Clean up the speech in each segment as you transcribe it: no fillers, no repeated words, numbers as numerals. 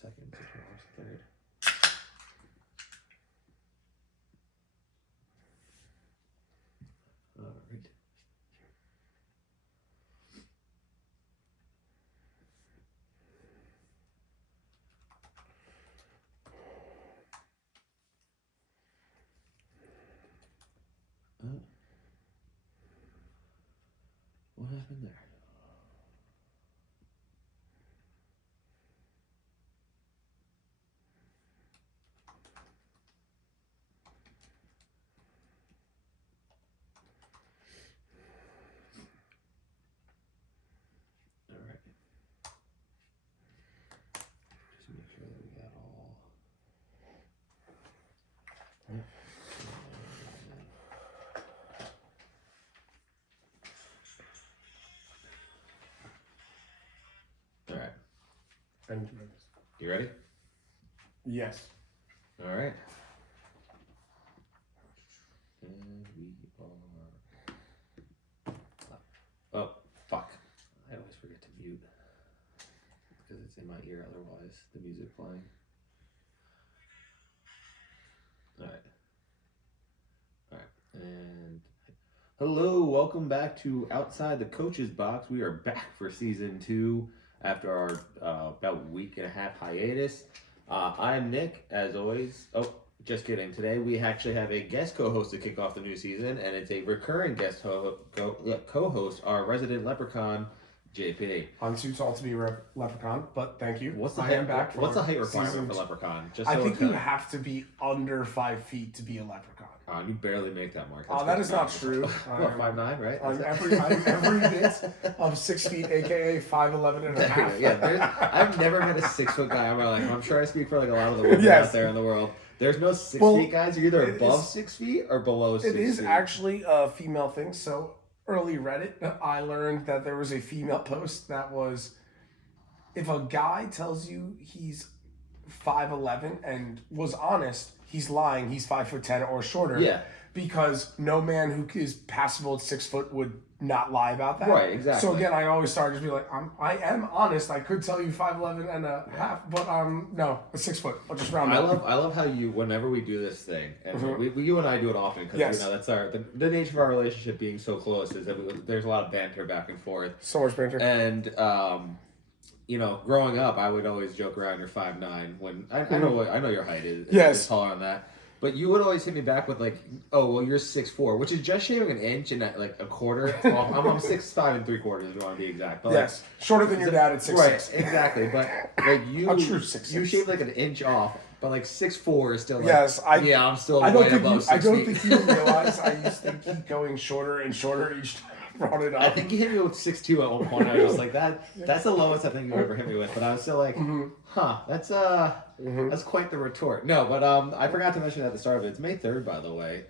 Second to tomorrow's third. All right. What happened there? All right. Just make sure that we got all. Yep. All right. And You ready? yes. All right. And we are. Oh, fuck. I always forget to mute because it's in my ear otherwise, the music playing. All right. All right. And hello, welcome back to Outside the Coach's Box. We are back for season 2 after our about week and a half hiatus. I'm Nick, as always. Oh, just kidding. Today we actually have a guest co-host to kick off the new season, and it's a recurring guest co-host, our resident leprechaun, JP. I'm too tall to be a leprechaun, but thank you. What's the I height, am back. what's the height season requirement for two. leprechaun? Just I so think it you can- have to be under 5 feet to be a leprechaun. You barely make that mark. Oh, that is not true. What, 5'9", right? I'm Is that- every bit of 6 feet, aka 5'11" and a half. Yeah, I've never met a 6 foot guy in my life. I'm sure I speak for like a lot of the women Yes. out there in the world. There's no 6 Well, feet guys. You're either it above is- 6 feet or below 6 It is feet. actually a female thing. So early Reddit, I learned that there was a female post that was, if a guy tells you he's 5'11" and was honest, he's lying. He's 5'10" or shorter. Yeah. Because no man who is passable at 6 foot would not lie about that. Right, exactly. So again, I always start just be like, I am honest. I could tell you 5'11" and a half, but no, a 6 foot. I'll just round I up. love how you, whenever we do this thing, and you and I do it often because Yes. you know that's the nature of our relationship being so close is that there's a lot of banter back and forth. So much banter. And you know, growing up, I would always joke around you're 5'9" when I know your height is Yes. taller than that. But you would always hit me back with like, oh well, you're 6'4", which is just shaving an inch and like a quarter. Well, I'm 6'5" and 3/4 if you want to be exact. But Yes, shorter than your dad at 6'6". right, exactly. But like you, A true 6'6". you shaved like an inch off, but like 6'4" is still like, Yes, I'm still I don't way think above you. 6 I don't feet. think you realize I used to keep going shorter and shorter each time I brought it up. I think you hit me with 6'2" at one point. I was just like that's the lowest I think you ever hit me with. But I was still like, that's quite the retort. No, but I forgot to mention at the start of it. It's May 3rd, by the way.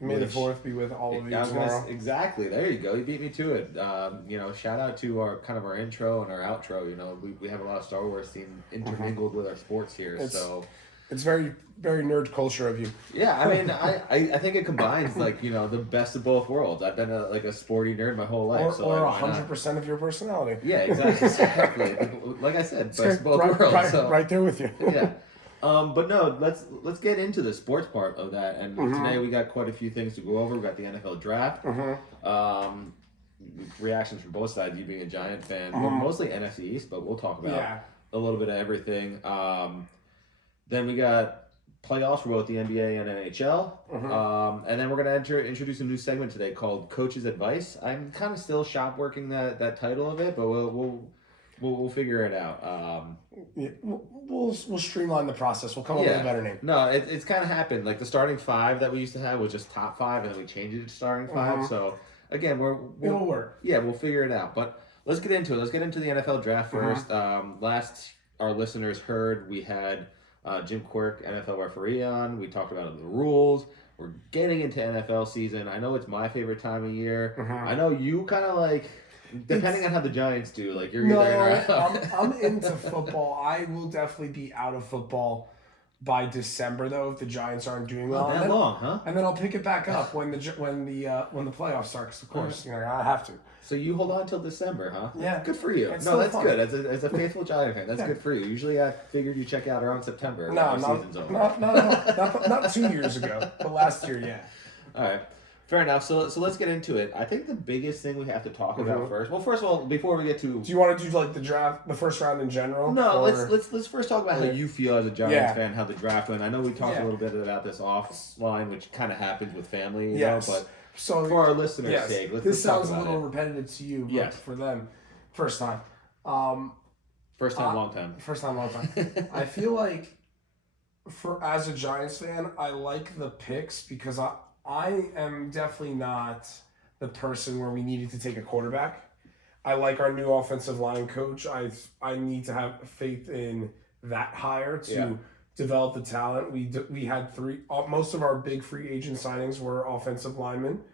May the which- 4th be with all of you I was gonna tomorrow. exactly. There you go. You beat me to it. You know, shout out to our kind of our intro and our outro. You know, we have a lot of Star Wars theme intermingled with our sports here. So It's very, very nerd culture of you. yeah, I mean, I think it combines like you know the best of both worlds. I've been a sporty nerd my whole life, so Or like, why not? 100% of your personality. Yeah, exactly. Like I said, best of both worlds. Right, so. right there with you. Yeah. But no, let's get into the sports part of that. And today we got quite a few things to go over. We got the NFL draft. Reactions from both sides. You being a Giant fan, well, mostly NFC East, but we'll talk about Yeah. a little bit of everything. Then we got playoffs for both the NBA and NHL. And then we're gonna introduce a new segment today called Coach's Advice. I'm kind of still shop working that title of it, but we'll figure it out. Yeah, we'll streamline the process. We'll come up with a better name. No, it's kind of happened. Like the starting 5 that we used to have was just top 5, and then we changed it to starting 5. So again, It'll work. Yeah, we'll figure it out. But let's get into it. Let's get into the NFL draft first. Last our listeners heard, we had Jim Quirk, NFL referee, on. We talked about the rules. We're getting into NFL season. I know it's my favorite time of year. I know you kind of like. Depending on how the Giants do, like you're No, either in or out. I'm into football. I will definitely be out of football by December though if the Giants aren't doing well. Not that long, huh? And then I'll pick it back up when the playoffs start. 'Cause of course, I have to. So you hold on till December, huh? Yeah. Good for you. It's No, still that's fun. good. As a faithful Giant fan, that's good for you. Usually I figured you check out around September. when No, the season's over. not 2 years ago, but last year, yeah. All right. Fair enough. So let's get into it. I think the biggest thing we have to talk about first. Well, first of all, before we get to Do you want to do like the draft, the first round in general? no, or- let's first talk about how you feel as a Giants Yeah. fan, how the draft went. I know we talked Yeah. a little bit about this offline, which kind of happens with family, Yes. but So for our listeners' yes, sake, let's this talk sounds a about little it. repetitive to you, but Yes. for them, first time. First time, long time. First time, long time. I feel like as a Giants fan, I like the picks because I am definitely not the person where we needed to take a quarterback. I like our new offensive line coach. I need to have faith in that hire to develop the talent. We had most of our big free agent signings were offensive linemen.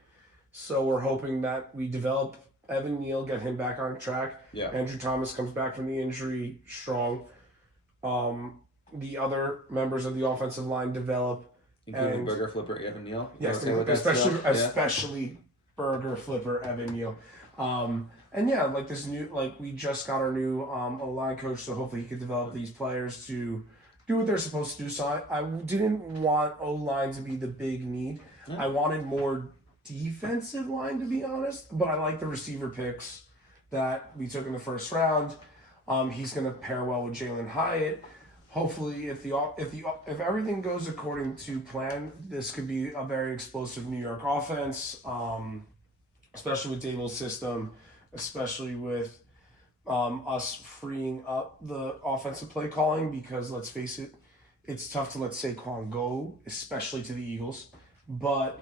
So we're hoping that we develop Evan Neal, get him back on track. Yeah. Andrew Thomas comes back from the injury strong. The other members of the offensive line develop. Including and- Burger Flipper, Evan Neal. You Yes, okay with that still? especially Burger Flipper Evan Neal. And yeah, like this new, like we just got our new O-line coach, so hopefully he could develop these players to do what they're supposed to do. So I didn't want O-line to be the big need. Yeah. I wanted more defensive line, to be honest, but I like the receiver picks that we took in the first round. He's going to pair well with Jalen Hyatt. Hopefully, if everything goes according to plan, this could be a very explosive New York offense, especially with Dable's system, especially with us freeing up the offensive play calling because let's face it, it's tough to let Saquon go, especially to the Eagles. But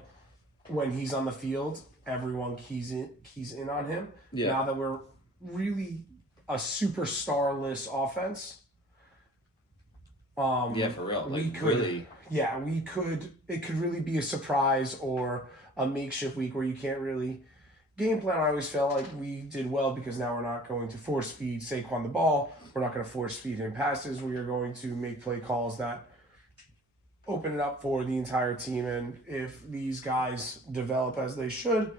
when he's on the field, everyone keys in on him. Yeah. Now that we're really a superstar-less offense. Yeah, for real. Like, we could, really. Yeah, it could really be a surprise or a makeshift week where you can't really game plan. I always felt like we did well because now we're not going to force feed Saquon the ball. We're not going to force feed him passes. We are going to make play calls that open it up for the entire team. And if these guys develop as they should,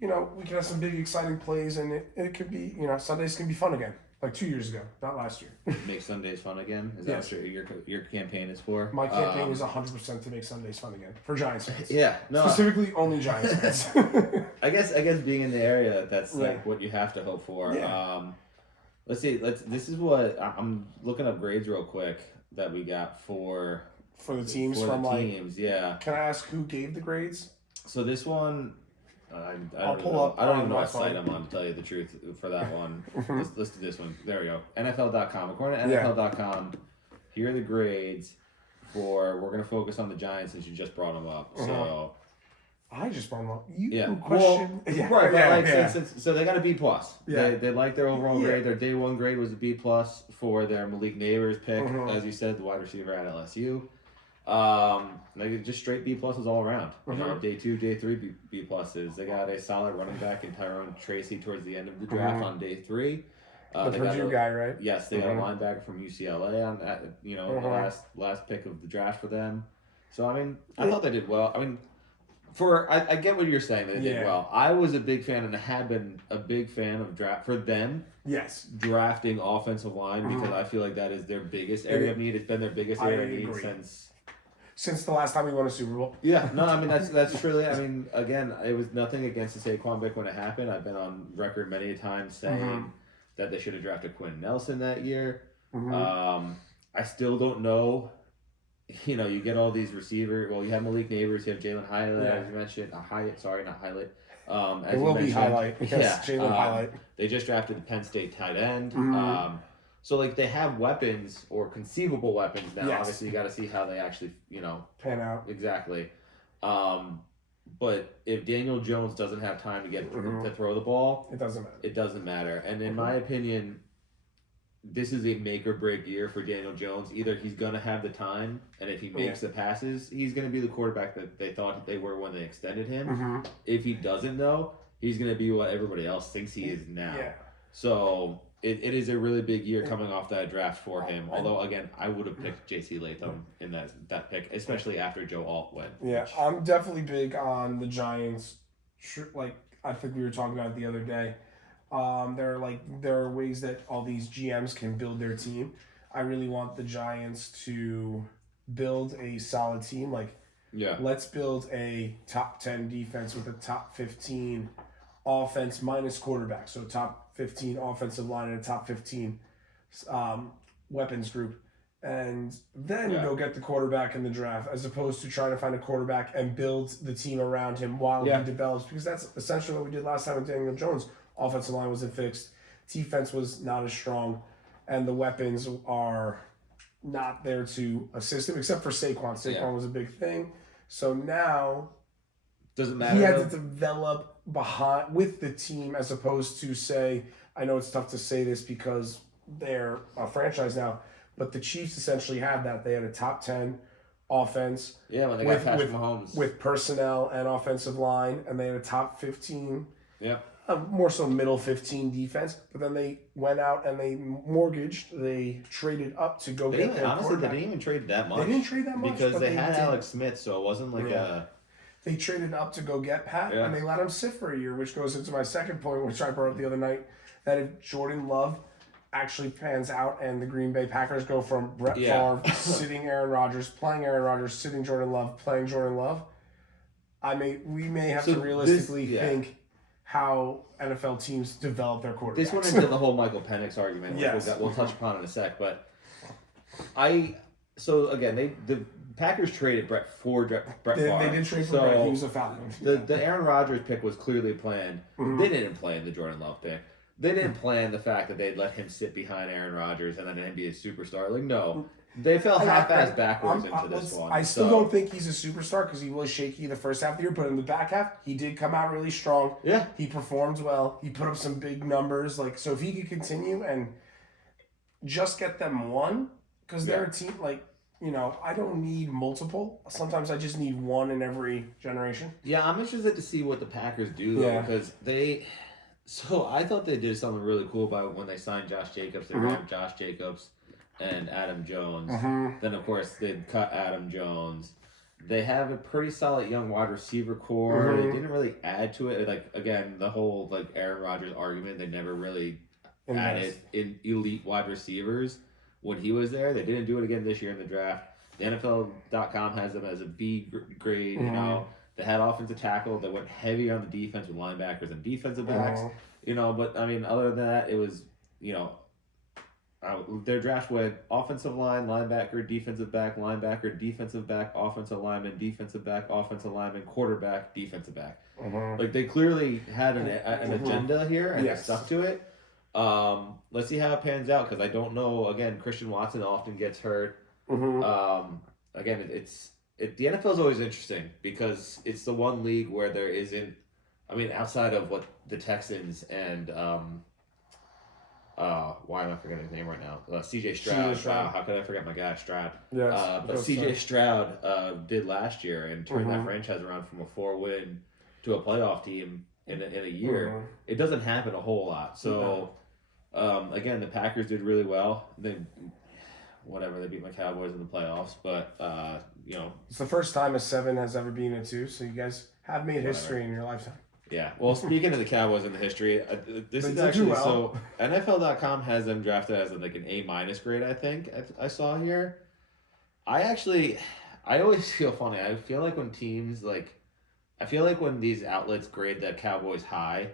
we can have some big exciting plays and it could be, Sundays can be fun again. Like 2 years ago, not last year. Make Sundays fun again? Is Yes. that what your campaign is for? My campaign is 100% to make Sundays fun again for Giants fans. Yeah, no. Specifically, only Giants fans. I guess being in the area, that's Yeah. like what you have to hope for. Yeah. Let's see. This is what I'm looking up grades real quick that we got for For the teams for from the like. teams. Yeah. Can I ask who gave the grades? So this one, I I'll don't pull know. up I don't on even know my what site phone. I'm on to tell you the truth for that one. Mm-hmm. Let's do this one. There we go. NFL.com. According to Yeah. NFL.com, here are the grades for. We're gonna focus on the Giants since you just brought them up. Uh-huh. So I just brought them up. You yeah. question. Right. But like, yeah. since so they got a B plus. Yeah. They like their overall Yeah. grade. Their day one grade was a B plus for their Malik Neighbors pick, Mhm. as you said, the wide receiver at LSU. Like just straight B pluses all around. You know, Mhm. day 2, day 3 B pluses. They got a solid running back in Tyrone Tracy towards the end of the draft Mhm. on day 3. The They got Purdue a- guy, right? Yes, they got Mhm. a linebacker from UCLA on that. The Mhm. last pick of the draft for them. So I mean, I thought they did well. I mean, I get what you're saying. They did Yeah. well. I was a big fan and have been a big fan of draft for them Yes. drafting offensive line because I feel like that is their biggest area of need. It's been their biggest I area of need agree. since The last time we won a Super Bowl. yeah, no, I mean that's truly. I mean, again, it was nothing against the Saquon pick when it happened. I've been on record many a times saying Mhm. that they should have drafted Quentin Nelson that year. Mhm. I still don't know. You get all these receivers. Well, you have Malik Neighbors, you have Jalen Hyatt, Yeah. as you mentioned. Hyatt, sorry, not Highlight. As It you will be mentioned. highlight because Yeah, Jalen highlight. They just drafted the Penn State tight end. Mhm. So like they have weapons or conceivable weapons now. Yes. Obviously, you got to see how they actually, Pan out. exactly. But if Daniel Jones doesn't have time to get Mhm. to throw the ball, It doesn't matter. it doesn't matter. And in my opinion, this is a make or break year for Daniel Jones. Either he's gonna have the time, and if he makes the passes, he's gonna be the quarterback that they thought they were when they extended him. Mm-hmm. If he doesn't, though, he's gonna be what everybody else thinks he is now. Yeah. So it is a really big year coming off that draft for him. Although again, I would have picked J.C. Latham in that pick, especially after Joe Alt went. Yeah, I'm definitely big on the Giants. Like I think we were talking about it the other day. There are ways that all these GMs can build their team. I really want the Giants to build a solid team. Like, Yeah. let's build a top 10 defense with a top 15 offense minus quarterback. So top 15 offensive line and a top 15 weapons group. And then go get the quarterback in the draft, as opposed to trying to find a quarterback and build the team around him while he develops. Because that's essentially what we did last time with Daniel Jones. Offensive line wasn't fixed. Defense was not as strong. And the weapons are not there to assist him, except for Saquon. Saquon was a big thing. So now doesn't matter. He had to develop with the team, as opposed to say, I know it's tough to say this because they're a franchise now, but the Chiefs essentially had that. They had a top 10 offense. Yeah, when they got Patrick Mahomes. With personnel and offensive line, and they had a top 15. Yeah. More so middle 15 defense, but then they went out and they traded up to go get their honestly, quarterback. they didn't even trade that much. They didn't trade that much because they had Alex Smith, so it wasn't like They traded up to go get Pat, and they let him sit for a year, which goes into my second point, which I brought up the other night, that if Jordan Love actually pans out and the Green Bay Packers go from Brett Favre sitting Aaron Rodgers, playing Aaron Rodgers, sitting Jordan Love, playing Jordan Love, we may have to realistically think how NFL teams develop their quarterbacks. This went into the whole Michael Penix argument, which we'll touch upon in a sec. But so again, the Packers traded Brett Favre. They did trade for Brett. He was a Falcon. The Aaron Rodgers pick was clearly planned. Mm-hmm. They didn't plan the Jordan Love pick. They didn't plan the fact that they'd let him sit behind Aaron Rodgers and then be a superstar. Like, no. They fell half-assed backwards into this one. I still don't think he's a superstar because he was shaky the first half of the year, but in the back half, he did come out really strong. Yeah. He performed well. He put up some big numbers. So if he could continue and just get them one, because they're a team, I don't need multiple. Sometimes I just need one in every generation. Yeah, I'm interested to see what the Packers do, though, because So I thought they did something really cool about when they signed Josh Jacobs. They grabbed Josh Jacobs and Adam Jones. Then, of course, they'd cut Adam Jones. They have a pretty solid young wide receiver core. They didn't really add to it. Again, the whole Aaron Rodgers argument, they never really added in elite wide receivers when he was there. They didn't do it again this year in the draft. The NFL.com has them as a B grade, They had offensive tackle. They went heavy on the defense with linebackers and defensive backs. But I mean, other than that, it was, their draft went offensive line, linebacker, defensive back, offensive lineman, defensive back, offensive lineman, quarterback, defensive back. They clearly had an agenda here and they stuck to it. Let's see how it pans out because I don't know. Again, Christian Watson often gets hurt. Again, the NFL is always interesting because it's the one league where there isn't. I mean, outside of what the Texans and why am I forgetting his name right now? C.J. Stroud. Wow, how could I forget my guy Stroud? But C.J. Stroud did last year and turned that franchise around from a 4-win to a playoff team in a year. It doesn't happen a whole lot. So again, the Packers did really well. They beat my Cowboys in the playoffs, but it's the first time a 7 has ever been a 2. So you guys have made history in your lifetime. Yeah. Well, speaking of the Cowboys in the history, this is actually so. NFL.com has them drafted as an A- grade. I think I saw here. I always feel funny. I feel like when teams when these outlets grade the Cowboys high,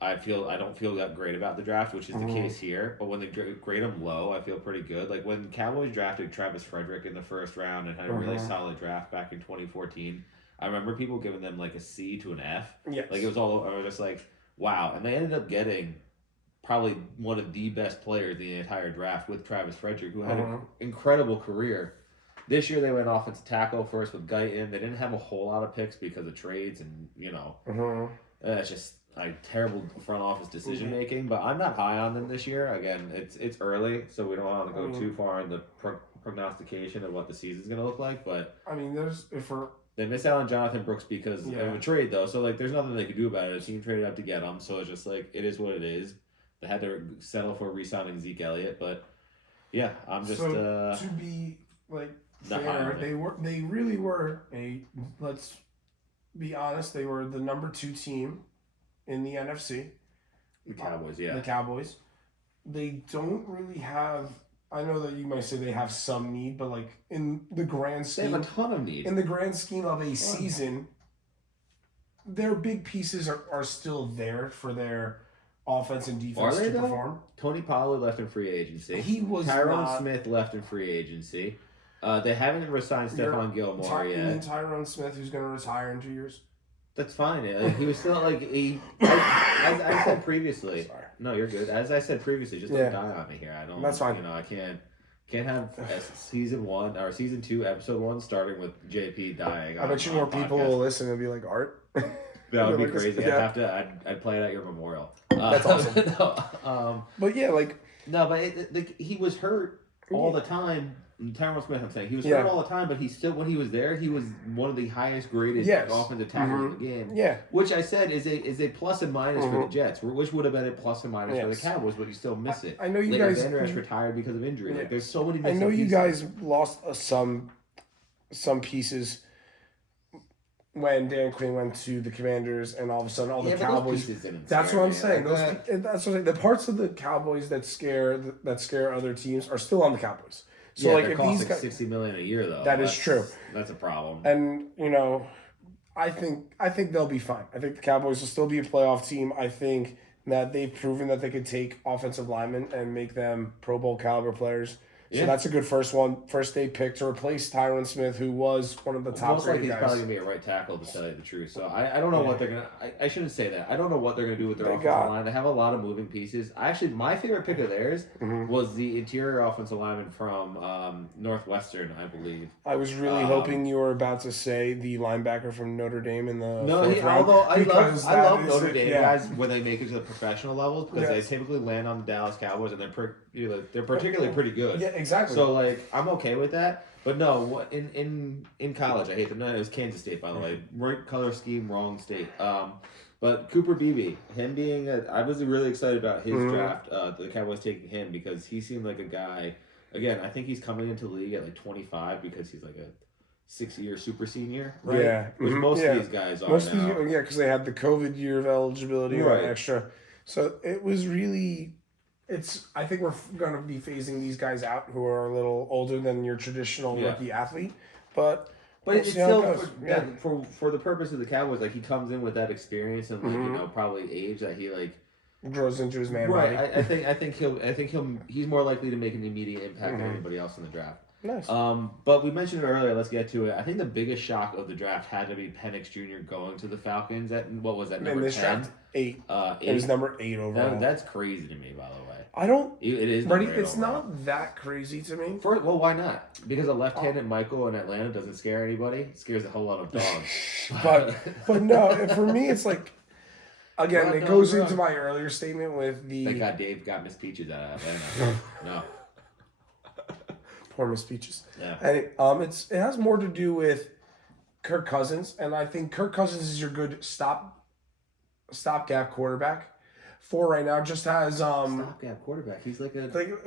I don't feel that great about the draft, which is the case here. But when they grade them low, I feel pretty good. Like when Cowboys drafted Travis Frederick in the first round and had a really solid draft back in 2014. I remember people giving them a C to an F. Yes. It was all. I was just like, wow. And they ended up getting probably one of the best players in the entire draft with Travis Frederick, who had an incredible career. This year they went offensive tackle first with Guyton. They didn't have a whole lot of picks because of trades and it's just terrible front office decision making. But I'm not high on them this year. Again, it's early, so we don't want to go too far in the prognostication of what the season's going to look like. But I mean, they missed out on Jonathan Brooks because of a trade, though. So, there's nothing they could do about it. A team traded up to get him. So, it's just, it is what it is. they had to settle for re-signing Zeke Elliott, but yeah, I'm just So to be like not high fair, on it. they really were let's be honest, they were the number 2 team in the NFC. The Cowboys, yeah. The Cowboys. They don't really have. I know that you might say they have some need, but like in the grand They scheme, have a ton of need. in the grand scheme of a season, their big pieces are still there for their offense and defense Are they, to though? perform. Tony Pollard left in free agency. He was Tyron not. Smith left in free agency. They haven't re-signed Stephon Gilmore You mean yet. Tyron Smith, who's going to retire in 2 years? That's fine. He was still like as I said previously. Sorry. No, you're good. As I said previously, just Yeah. don't die on me here. I don't. That's fine. You know, I can't have season 1 or season 2, episode 1 starting with JP dying. I bet you more people will listen and be like, Art. That would be Like, crazy. yeah. I'd have to. I'd play it at your memorial. That's awesome. No, But yeah, like. no, but he was hurt all the time. Tyron Smith, I'm saying he was Yeah. hurt all the time, but he still, when he was there, he was one of the highest graded Yes. offensive tackles in the game. Yeah. Which I said is a plus and minus for the Jets, which would have been a plus and minus for the Yes. Cowboys, but you still miss it. I know you Leighton guys. Vander Esch retired because of injury. Yeah. Like there's so many. I missing know you pieces. guys lost some pieces when Dan Quinn went to the Commanders, and all of a sudden all the Yeah, but those Cowboys. pieces didn't That's scare what I'm me. saying. Like That's what I'm saying. The parts of the Cowboys that scare other teams are still on the Cowboys. So yeah, like they're if these costing guys, $60 million a year though. That is true. That's a problem. and I think they'll be fine. I think the Cowboys will still be a playoff team. I think that they've proven that they could take offensive linemen and make them Pro Bowl caliber players. So Yeah. that's a good first day pick to replace Tyron Smith, who was one of the top Most likely rated he's guys. probably gonna be a right tackle to tell you the truth. So I don't know what they're gonna. I shouldn't say that. I don't know what they're gonna do with their They offensive got- line. They have a lot of moving pieces. Actually, my favorite pick of theirs Mhm. was the interior offensive lineman from Northwestern, I believe. I was really hoping you were about to say the linebacker from Notre Dame in the No, fourth round, although I because love that is Notre it, Dame yeah. guys when they make it to the professional level because Yes. they typically land on the Dallas Cowboys and they're particularly pretty good. Yeah, exactly. So like I'm okay with that, but no, what in college I hate them. No, it was Kansas State by the way. Right color scheme, wrong state. But Cooper Beebe, him being I was really excited about his draft. The Cowboys taking him because he seemed like a guy. Again, I think he's coming into the league at like 25 because he's like a 6-year super senior, right? Yeah. Which Mhm. most Yeah. of these guys are Most of now. these, because they had the COVID year of eligibility or Right. extra. So it was really, I think we're going to be phasing these guys out who are a little older than your traditional Yeah. rookie athlete. But But we'll it's see how still it goes. for the purpose of the Cowboys, like he comes in with that experience and like Mhm. probably age that he like grows into his man right. body. I think he's more likely to make an immediate impact than anybody else in the draft. Nice. But we mentioned it earlier. Let's get to it. I think the biggest shock of the draft had to be Penix Jr. going to the Falcons. At what was that In number this 10? draft, 8. 8. It was number 8 overall. That's crazy to me, by the way. I don't. It is. Buddy, number 8 it's overall. not that crazy to me. Well, why not? Because a left-handed Michael in Atlanta doesn't scare anybody. It scares a whole lot of dogs. But no, for me, it's like, again, Run, it dog, goes run. into my earlier statement with the. Thank God Dave got Miss Peaches out of Atlanta. No. Poor Miss Peaches. Yeah. And it has more to do with Kirk Cousins, and I think Kirk Cousins is your good stopgap quarterback for right now. Just has Stopgap quarterback. He's like a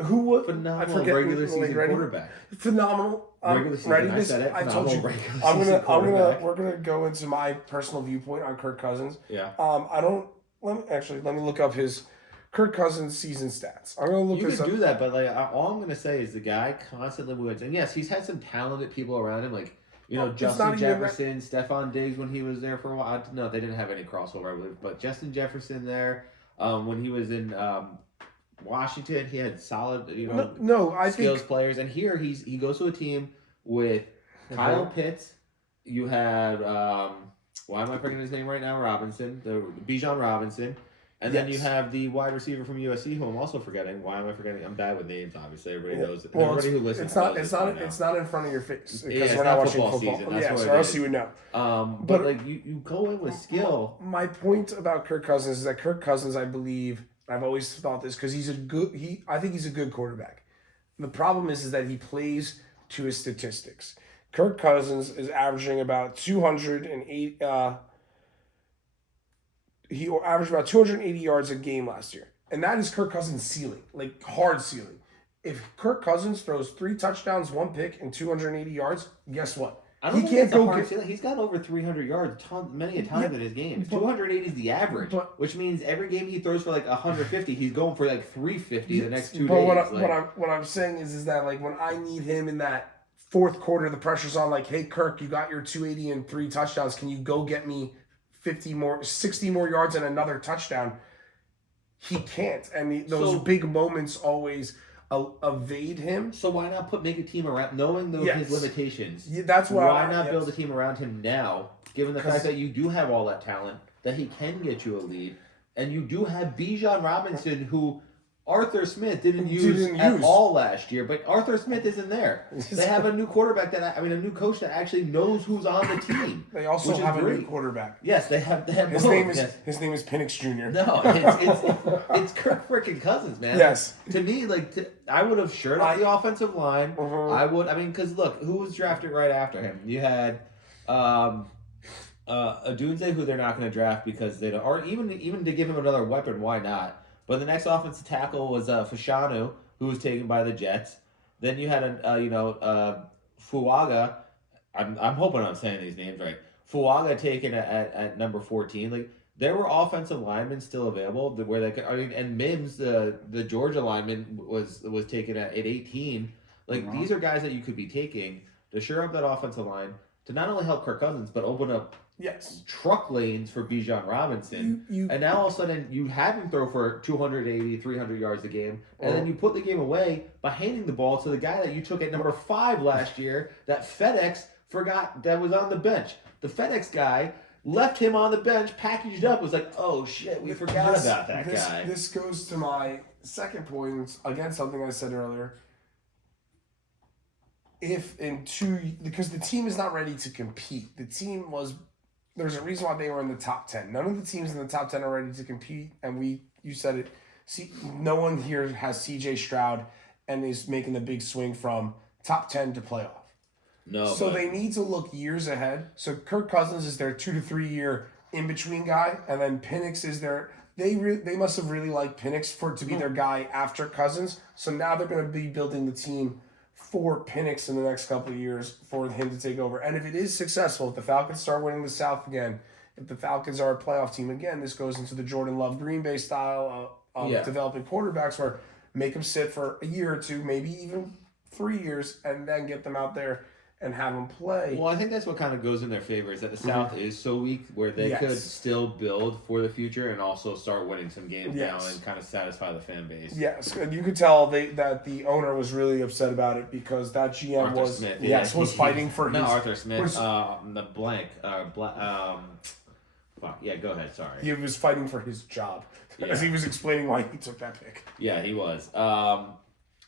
who would phenomenal regular season quarterback. Phenomenal. Regular season. Ready I this? said it. I told you. Phenomenal regular season quarterback. We're gonna go into my personal viewpoint on Kirk Cousins. Yeah. Let me look up his Kirk Cousins season stats. I'm gonna look You this could up. do that, but like all I'm gonna say is the guy constantly wins, and yes, he's had some talented people around him, like It's Justin not even Jefferson, Stephon Diggs when he was there for a while. No, they didn't have any crossover, I believe, but Justin Jefferson there when he was in Washington, he had solid I skills think players, and here he goes to a team with Kyle Pitts. You had why am I forgetting his name right now? Bijan Robinson. And then you Yes. have the wide receiver from USC, who I'm also forgetting. Why am I forgetting? I'm bad with names, obviously. Everybody knows it. Well, Everybody who listens it's not. knows It's this by not. now. It's not in front of your face because it's we're not not watching football football. season, that's Yes, what or it else is. you would know. But like you go in with skill. My point about Kirk Cousins is that Kirk Cousins, I believe, I've always thought this because he's a good. I think he's a good quarterback. The problem is that he plays to his statistics. Kirk Cousins is averaging about 208. He averaged about 280 yards a game last year. and that is Kirk Cousins' ceiling, like hard ceiling. If Kirk Cousins throws 3 touchdowns, 1 pick, and 280 yards, guess what? I don't think it's a hard ceiling. He's got over 300 yards many a time in his games. 280 is the average, which means every game he throws for like 150, he's going for like 350 the next 2 days. What I'm saying is that like when I need him in that fourth quarter, the pressure's on. Like, hey Kirk, you got your 280 and 3 touchdowns. Can you go get me 60 more yards and another touchdown? He can't. I mean, those big moments always evade him. So why not make a team around, knowing his limitations? Yeah, that's why. Why not build a team around him now, given the fact that you do have all that talent, that he can get you a lead, and you do have Bijan Robinson, who Arthur Smith didn't use at all last year, but Arthur Smith isn't there. They have a new quarterback a new coach that actually knows who's on the team. They also have a new quarterback. Yes, they have his both. name is Penix Jr. No, it's Kirk freaking Cousins, man. Yes. To me, I would have shored up the offensive line. I would. I mean, because look, who was drafted right after him? You had Odunze, who they're not going to draft because they don't, or even to give him another weapon, why not? But the next offensive tackle was Fashanu, who was taken by the Jets. Then you had Fuaga. I'm hoping I'm saying these names right. Fuaga taken at number 14. Like, there were offensive linemen still available where they could. I mean, and Mims, the Georgia lineman, was taken at 18. Like, these are guys that you could be taking to shore up that offensive line to not only help Kirk Cousins but open up truck lanes for Bijan Robinson. And now all of a sudden you have him throw for 280, 300 yards a game, and then you put the game away by handing the ball to the guy that you took at number 5 last year that FedEx forgot that was on the bench. The FedEx guy left him on the bench, packaged up, was like, oh shit, we forgot about that guy. This goes to my second point, again, something I said earlier. Because the team is not ready to compete. There's a reason why they were in the top 10. None of the teams in the top 10 are ready to compete, and you said it. See, no one here has C.J. Stroud and is making the big swing from top 10 to playoff. No. So they need to look years ahead. So Kirk Cousins is their 2 to 3 year in between guy, and then Penix is their. They must have really liked Penix to be their guy after Cousins. So now they're going to be building the team for Penix in the next couple of years for him to take over. And if it is successful, if the Falcons start winning the South again, if the Falcons are a playoff team again, this goes into the Jordan Love Green Bay style of developing quarterbacks where make them sit for a year or two, maybe even 3 years, and then get them out there and have them play. Well, I think that's what kind of goes in their favor is that the South is so weak where they could still build for the future and also start winning some games now and kind of satisfy the fan base. Yes, and you could tell that the owner was really upset about it because that GM was fighting for his... No, Arthur Smith. The blank. Fuck. Yeah, go ahead. Sorry. He was fighting for his job as he was explaining why he took that pick. Yeah, he was.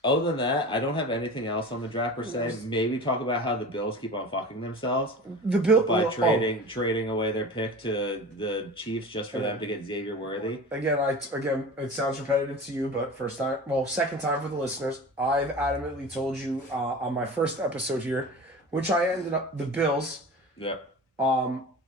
Other than that, I don't have anything else on the draft per se. Maybe talk about how the Bills keep on fucking themselves by trading away their pick to the Chiefs just for them to get Xavier Worthy. Again, it sounds repetitive to you, but second time for the listeners. I've adamantly told you on my first episode here, which I ended up the Bills. Yeah.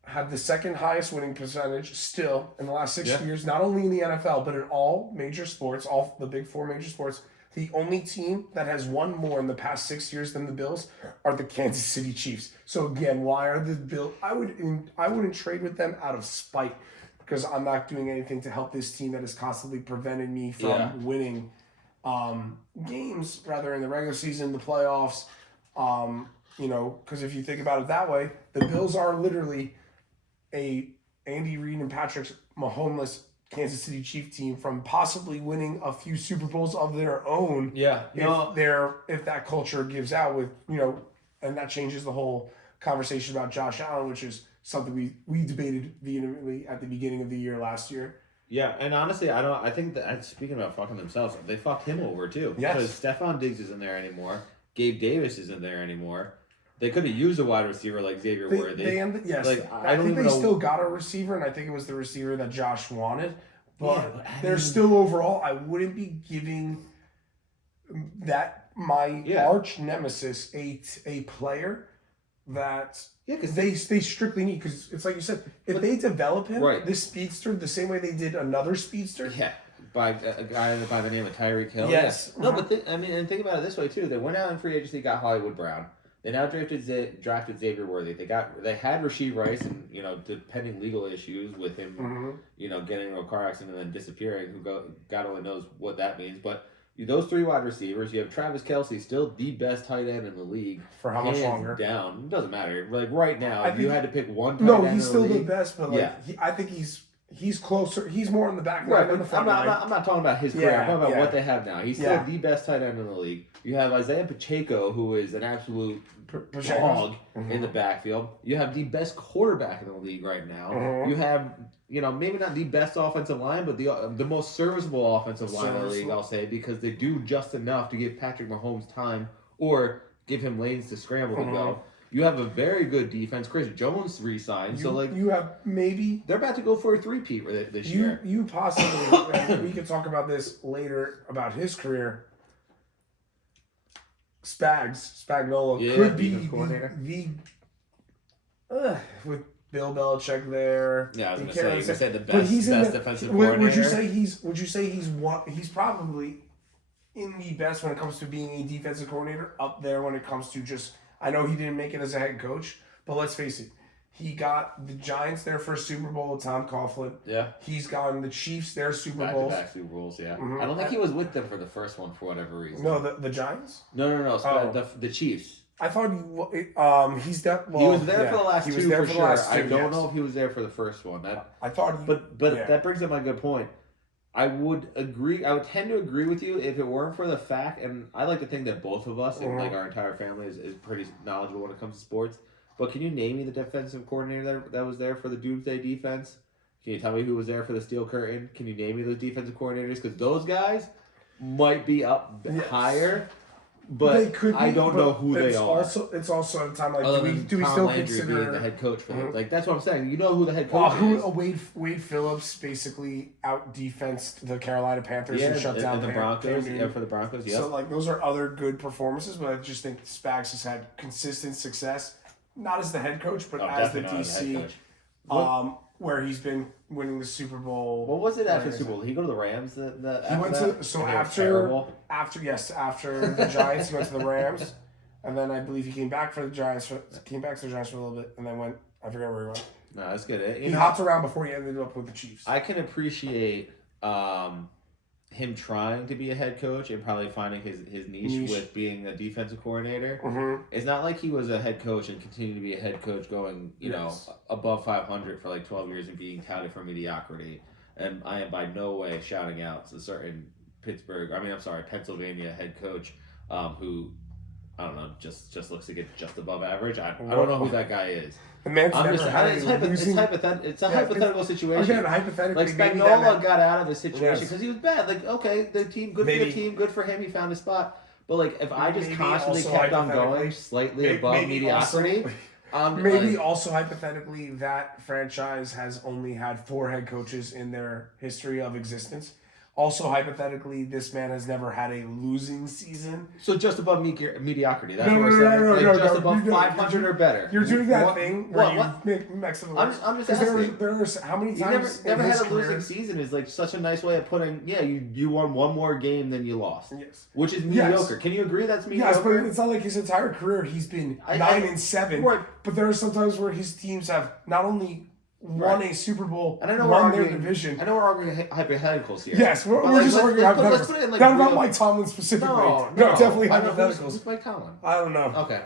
Had the second highest winning percentage still in the last 6 years, not only in the NFL but in all major sports, all the big 4 major sports. The only team that has won more in the past 6 years than the Bills are the Kansas City Chiefs. So again, why are the Bills? I wouldn't trade with them out of spite because I'm not doing anything to help this team that has constantly prevented me from winning games, rather in the regular season, the playoffs. Because if you think about it that way, the Bills are literally a Andy Reid and Patrick Mahomes Kansas City Chief team from possibly winning a few Super Bowls of their own. Yeah. If that culture gives out with, and that changes the whole conversation about Josh Allen, which is something we debated vehemently at the beginning of the year last year. Yeah, and honestly, I think that, speaking about fucking themselves, they fucked him over too. Yes. Because Stephon Diggs isn't there anymore. Gabe Davis isn't there anymore. They could have used a wide receiver like Xavier Worthy. I think they still got a receiver, and I think it was the receiver that Josh wanted. But they're still overall, I wouldn't be giving my arch nemesis a player that because they strictly need, because it's like you said, if they develop him, this speedster, the same way they did another speedster, by a guy by the name of Tyreek Hill. Yes. Yeah. No, but and think about it this way too. They went out in free agency, got Hollywood Brown. They now drafted Xavier Worthy. They had Rashee Rice, and depending legal issues with him, getting into a car accident and then disappearing. God only knows what that means. But those 3 wide receivers, you have Travis Kelce, still the best tight end in the league. For how much longer? Down, it doesn't matter. Like right now, if you had to pick one tight no, end he's in still the league, the best. But I think he's closer. He's more in the back line than the front line. I'm not talking about his career. I'm talking about what they have now. He's still the best tight end in the league. You have Isaiah Pacheco, who is an absolute dog in the backfield. You have the best quarterback in the league right now. You have, maybe not the best offensive line, but the most serviceable offensive line in the league, I'll say, because they do just enough to give Patrick Mahomes time or give him lanes to scramble to go. You have a very good defense. Chris Jones re-signed, you have maybe they're about to go for a 3-peat this year. You possibly, and we could talk about this later about his career. Spagnuolo could be with Bill Belichick there. Yeah, I was going to say the best defensive coordinator. Would you say he's probably in the best when it comes to being a defensive coordinator, up there when it comes to just, I know he didn't make it as a head coach, but let's face it, he got the Giants their first Super Bowl with Tom Coughlin. Yeah. He's gotten the Chiefs their Super Bowls. Back-to-back Super Bowls, yeah. I don't think he was with them for the first one for whatever reason. No, the Giants? No. The Chiefs. I thought he's that. Well, he was there for the last two for sure. I don't know yes. if he was there for the first one. I thought. But that brings up my good point. I would tend to agree with you if it weren't for the fact, and I like to think that both of us and like our entire family is pretty knowledgeable when it comes to sports. But can you name me the defensive coordinator that was there for the Doomsday defense? Can you tell me who was there for the Steel Curtain? Can you name me those defensive coordinators? Because those guys might be up higher, but they could be, I don't know who they are. It's also at a time like, do we Tom still Landry consider being the head coach for them? Like, that's what I'm saying. You know who the head coach is. Wade Phillips basically out-defensed the Carolina Panthers and shut down the Broncos. Yeah, for the Broncos, yeah. So, like, those are other good performances, but I just think Spags has had consistent success. Not as the head coach, but as the DC, where he's been winning the Super Bowl. What was it after the Super Bowl? Did he go to the Rams? He went after the Giants, he went to the Rams, and then I believe he came back to the Giants for a little bit, and then went. I forget where he went. No, that's good. He hopped around before he ended up with the Chiefs. I can appreciate him trying to be a head coach and probably finding his niche with being a defensive coordinator. Mm-hmm. It's not like he was a head coach and continued to be a head coach going, above 500 for like 12 years and being touted for mediocrity. And I am by no way shouting out a certain Pennsylvania head coach who, I don't know, just looks to get just above average. I don't know who that guy is. The man's it's a hypothetical situation. Again, hypothetically, like Spagnuolo got out of the situation because he was bad. Like, okay, the team, good for the team, good for him. He found a spot. But like, if I just constantly kept on going slightly above mediocrity, also hypothetically, that franchise has only had 4 head coaches in their history of existence. Also, hypothetically, this man has never had a losing season. So just above mediocrity. That's what we're saying. Just above 500 or better. You're doing that thing where you mix them. I'm just asking. There's how many times never had a losing season is like such a nice way of putting. Yeah, you won one more game than you lost. Yes. Which is mediocre. Can you agree that's mediocre? Yes, but it's not like his entire career he's been 9-7. Right. But there are some times where his teams have not only won a Super Bowl, and I know won their division. I know we're arguing hypotheticals here. Yes, we're just arguing hypotheticals. Let's put it in like not about Mike Tomlin specifically. No, definitely hypotheticals. Who's Mike Tomlin? I don't know. Okay.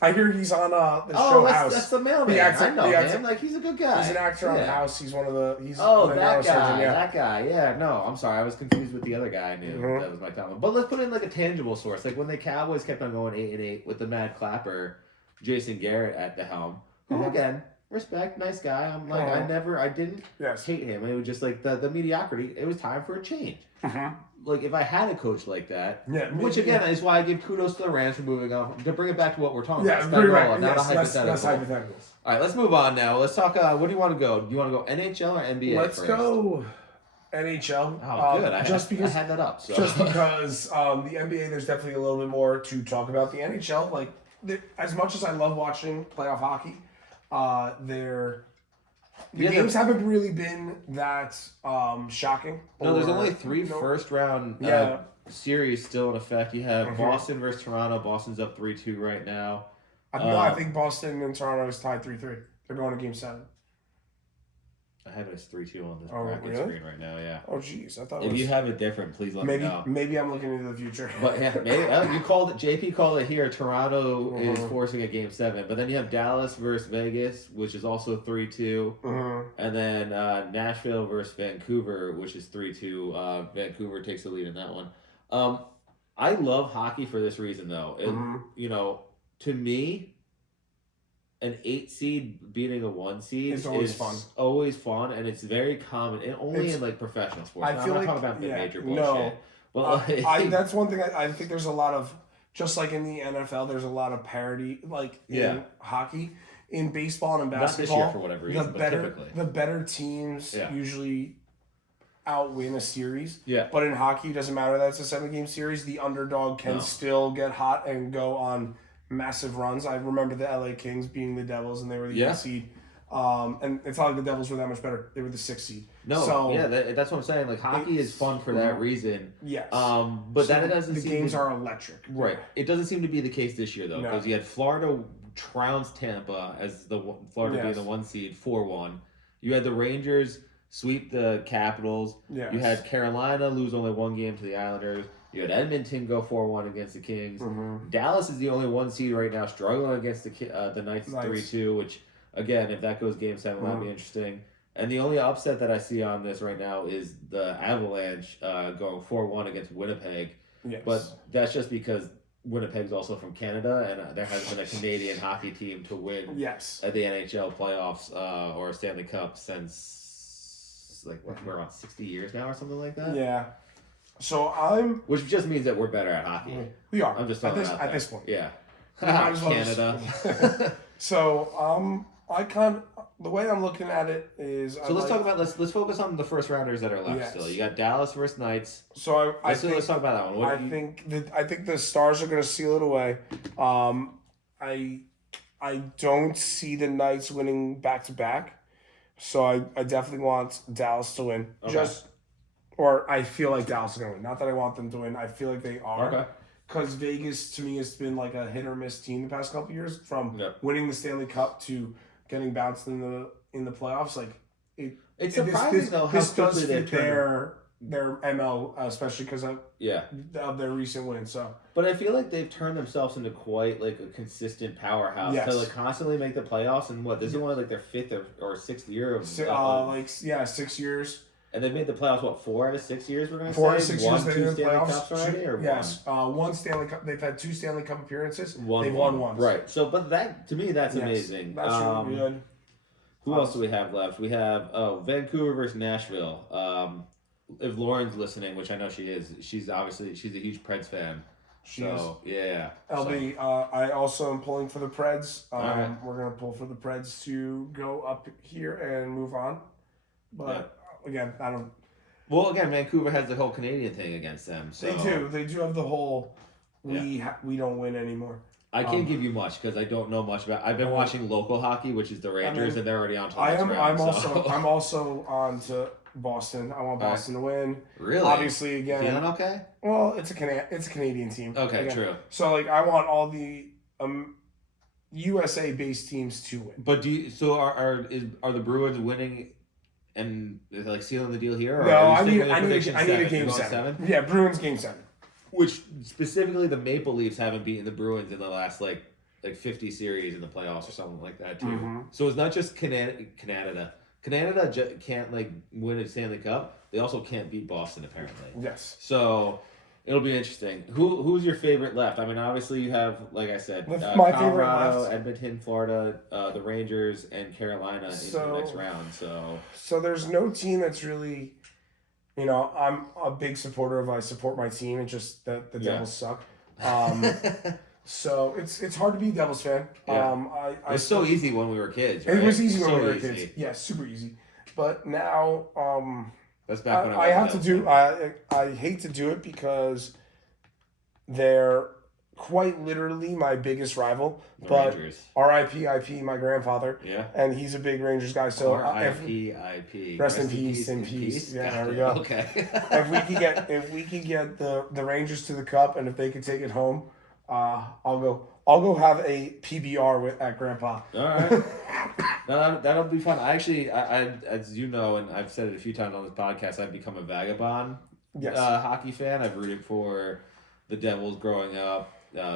I hear he's on the show House. That's the mailman. I know him. Like, he's a good guy. He's an actor on House. He's one of the. That guy. Yeah, no, I'm sorry. I was confused with the other guy I knew. That was Mike Tomlin. But let's put in like a tangible source. Like when the Cowboys kept on going 8-8 with the Mad Clapper, Jason Garrett at the helm. Who again? Respect, nice guy. I'm like, I didn't hate him. It was just like the mediocrity. It was time for a change. Like if I had a coach like that, which again is why I give kudos to the Rams for moving on. To bring it back to what we're talking about, right. not a hypothetical. That's hypotheticals. All right, let's move on now. Let's talk. What do you want to go? Do you want to go NHL or NBA? Let's go NHL. Oh, good. I had that up. So. Just because the NBA, there's definitely a little bit more to talk about. The NHL, like as much as I love watching playoff hockey. There The games haven't really been that shocking. No, there's or- only three no- first round Yeah. series still in effect. You have Mhm. Boston versus Toronto. Boston's up 3-2 right now. No, I think Boston and Toronto is tied 3-3. They're going to Game 7. I have it as 3-2 on this Oh, bracket really? screen right now. Yeah. Oh, jeez, I thought it If was... you have it different, please let me know. Maybe I'm looking into the future. But yeah, maybe you called it. JP called it here. Toronto is Mhm. forcing a Game 7, but then you have Dallas versus Vegas, which is also 3-2, Mhm. and then Nashville versus Vancouver, which is 3-2. Vancouver takes the lead in that one. I love hockey for this reason, though. Mhm. You know, to me, an 8 seed beating a 1 seed It's always is fun. always fun, and it's very common, and only It's- in like professional sports. I Now, feel I'm not like- talking about yeah, major no. bullshit. But like, That's one thing I think there's a lot of, just like in the NFL, there's a lot of parity, like in Yeah. hockey. In baseball and in not this basketball, year for whatever reason, but typically. the better teams Yeah. usually outwin a series. Yeah. But in hockey, it doesn't matter that it's a 7-game series. The underdog can No. still get hot and go on massive runs. I remember the LA Kings being the Devils, and they were the Yeah. 8th seed. And it's not like the Devils were that much better. They were the 6th seed. No, So, yeah, that's what I'm saying. Like hockey is fun for that reason. Yes. But So then it doesn't the seem games to, are electric. right. It doesn't seem to be the case this year though, No. because you had Florida trounce Tampa as Florida being Yes. the 1 seed 4-1. You had the Rangers sweep the Capitals. Yes. You had Carolina lose only 1 game to the Islanders. You had Edmonton go 4-1 against the Kings. Mhm. Dallas is the only 1 seed right now, struggling against the Knights Nice. 3-2, which, again, if that goes Game 7, that'd be interesting. And the only upset that I see on this right now is the Avalanche going 4-1 against Winnipeg. Yes. But that's just because Winnipeg's also from Canada, and there hasn't been a Canadian hockey team to win yes. at the NHL playoffs or Stanley Cup since, like, what, we're on 60 years now or something like that? Yeah. So I'm. Which just means that we're better at hockey. We are. I'm just at throwing this it out at there. this point. Yeah. We might as well Canada. So the way I'm looking at it is. So let's talk about let's focus on the first rounders that are left Yes. still. You got Dallas versus Knights. So Let's talk about that one. What I do you- think the Stars are going to seal it away. I don't see the Knights winning back to back, so I definitely want Dallas to win. Okay. Or I feel like Dallas is going to win. Not that I want them to win. I feel like they are. Okay. Because Vegas to me has been like a hit or miss team the past couple years, from Yep. winning the Stanley Cup to getting bounced in the playoffs. Like It's surprising though how this does quickly they fit turn. their MO, especially because of Yeah. their recent win. So But I feel like they've turned themselves into quite like a consistent powerhouse Yes. to like constantly make the playoffs. And this is only like their 5th or 6th year of, 6 years, and they've made the playoffs. What, 4 out of 6 years? We're gonna 4 say to 6 One, years. They've two been in the Stanley playoffs. Cups already, or yes, one Stanley Cup. They've had 2 Stanley Cup appearances. one? They've won once. Right. So, but that to me, that's Yes, amazing. That's really good. Who else do we have left? We have Vancouver versus Nashville. If Lauren's listening, which I know she is, she's a huge Preds fan. So yeah. LB, I also am pulling for the Preds. Alright. We're gonna pull for the Preds to go up here and move on. But again, I don't. Well, again, Vancouver has the whole Canadian thing against them. So They do have the whole. We don't win anymore. I can't give you much because I don't know much about. I've been watching local hockey, which is the Rangers, and they're already on to the next round, so. I'm also on to Boston. I want Boston to win. Really? Obviously, again. Feeling okay? Well, it's a Canadian team. Okay, Again. true. So like, I want all the USA based teams to win. But are the Bruins winning and like sealing the deal here? Or No, are you I need sticking a with your prediction game You're going 7. Yeah, Bruins game 7. Which specifically the Maple Leafs haven't beaten the Bruins in the last like 50 series in the playoffs or something like that too. Mhm. So it's not just Canada. Canada can't like win a Stanley Cup. They also can't beat Boston apparently. Yes. So it'll be interesting. Who's your favorite left? I mean, obviously you have, like I said, My favorite Colorado, left. Edmonton, Florida, the Rangers, and Carolina into the next round. So there's no team that's really, I'm a big supporter of. I support my team. It's just that the Devils suck. So it's hard to be a Devils fan. Yeah. I It's so easy when we were kids. Right? It was easy when So we were easy. kids. Yeah, super easy. But now, That's back when I have to was do. Devils fan. I hate to do it because they're quite literally my biggest rival. The But Rangers. R.I.P. IP, my grandfather, Yeah. and he's a big Rangers guy. So R.I.P. Rest in peace, in peace. Yeah, there we go. Okay. if we could get the Rangers to the Cup, and if they could take it home, I'll go have a PBR at Grandpa. All right. No, that'll be fun. I actually, as you know, and I've said it a few times on this podcast, I've become a vagabond hockey fan. I've rooted for the Devils growing up,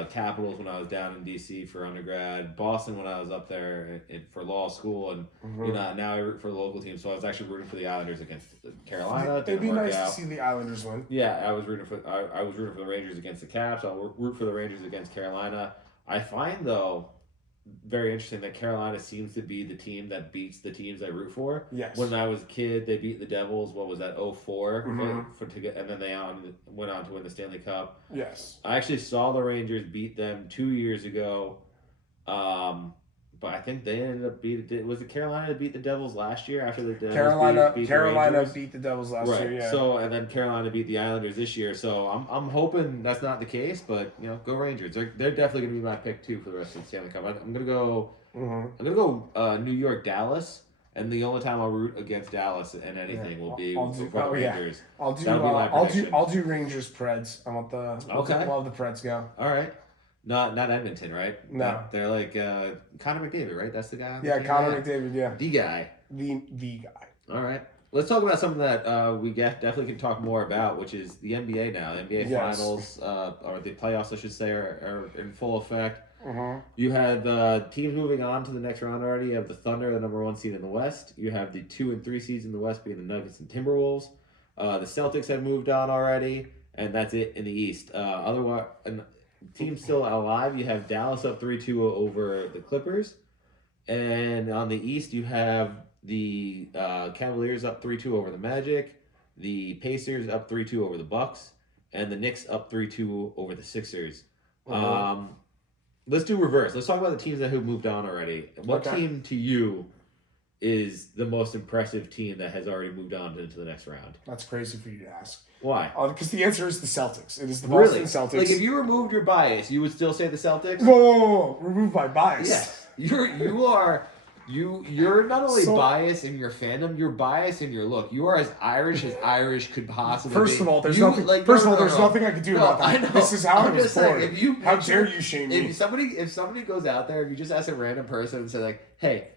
Capitals when I was down in D.C. for undergrad, Boston when I was up there for law school, and now I root for the local team. So I was actually rooting for the Islanders against Carolina. It'd be nice to see the Islanders win. Yeah, I was rooting for the Rangers against the Caps. I'll root for the Rangers against Carolina. I find though very interesting that Carolina seems to be the team that beats the teams I root for. Yes. When I was a kid, they beat the Devils. What was that? 04 to get, and then they went on to win the Stanley Cup. Yes. I actually saw the Rangers beat them 2 years ago. But I think they ended up beating. Was it Carolina that beat the Devils last year after the Devils Carolina beat Carolina beat the Devils last year. Yeah. So and then Carolina beat the Islanders this year. So I'm hoping that's not the case, but go Rangers. They're definitely gonna be my pick too for the rest of the Stanley Cup. I'm gonna go. I'm gonna go New York, Dallas, and the only time I'll root against Dallas and anything will be for the Rangers. I'll do. That'll be my prediction. I'll do Rangers Preds. I want the. Okay. Love the Preds go. All right. Not Edmonton, right? No. They're like Connor McDavid, right? That's the guy. On the team? Connor McDavid. Yeah. The guy. The guy. All right. Let's talk about something that we definitely can talk more about, which is the NBA now. The NBA Finals, or the playoffs, I should say, are in full effect. You have teams moving on to the next round already. You have the Thunder, the number 1 seed in the West. You have the 2 and 3 seeds in the West being the Nuggets and Timberwolves. The Celtics have moved on already, and that's it in the East. Otherwise, teams still alive. You have Dallas up 3-2 over the Clippers. And on the East, you have the Cavaliers up 3-2 over the Magic, the Pacers up 3-2 over the Bucks, and the Knicks up 3-2 over the Sixers. Let's do reverse. Let's talk about the teams that have moved on already. What team to you is the most impressive team that has already moved on into the next round? That's crazy for you to ask. Why? Because the answer is the Celtics. It is the Boston Celtics. Like, if you removed your bias, you would still say the Celtics? Whoa. Remove my bias. Yes. You're not only biased in your fandom, you're biased in your look. You are as Irish could possibly be. First of all, there's nothing I can do about that. I know. This is how I was born. How dare you shame me? If somebody goes out there, if you just ask a random person and say like, hey,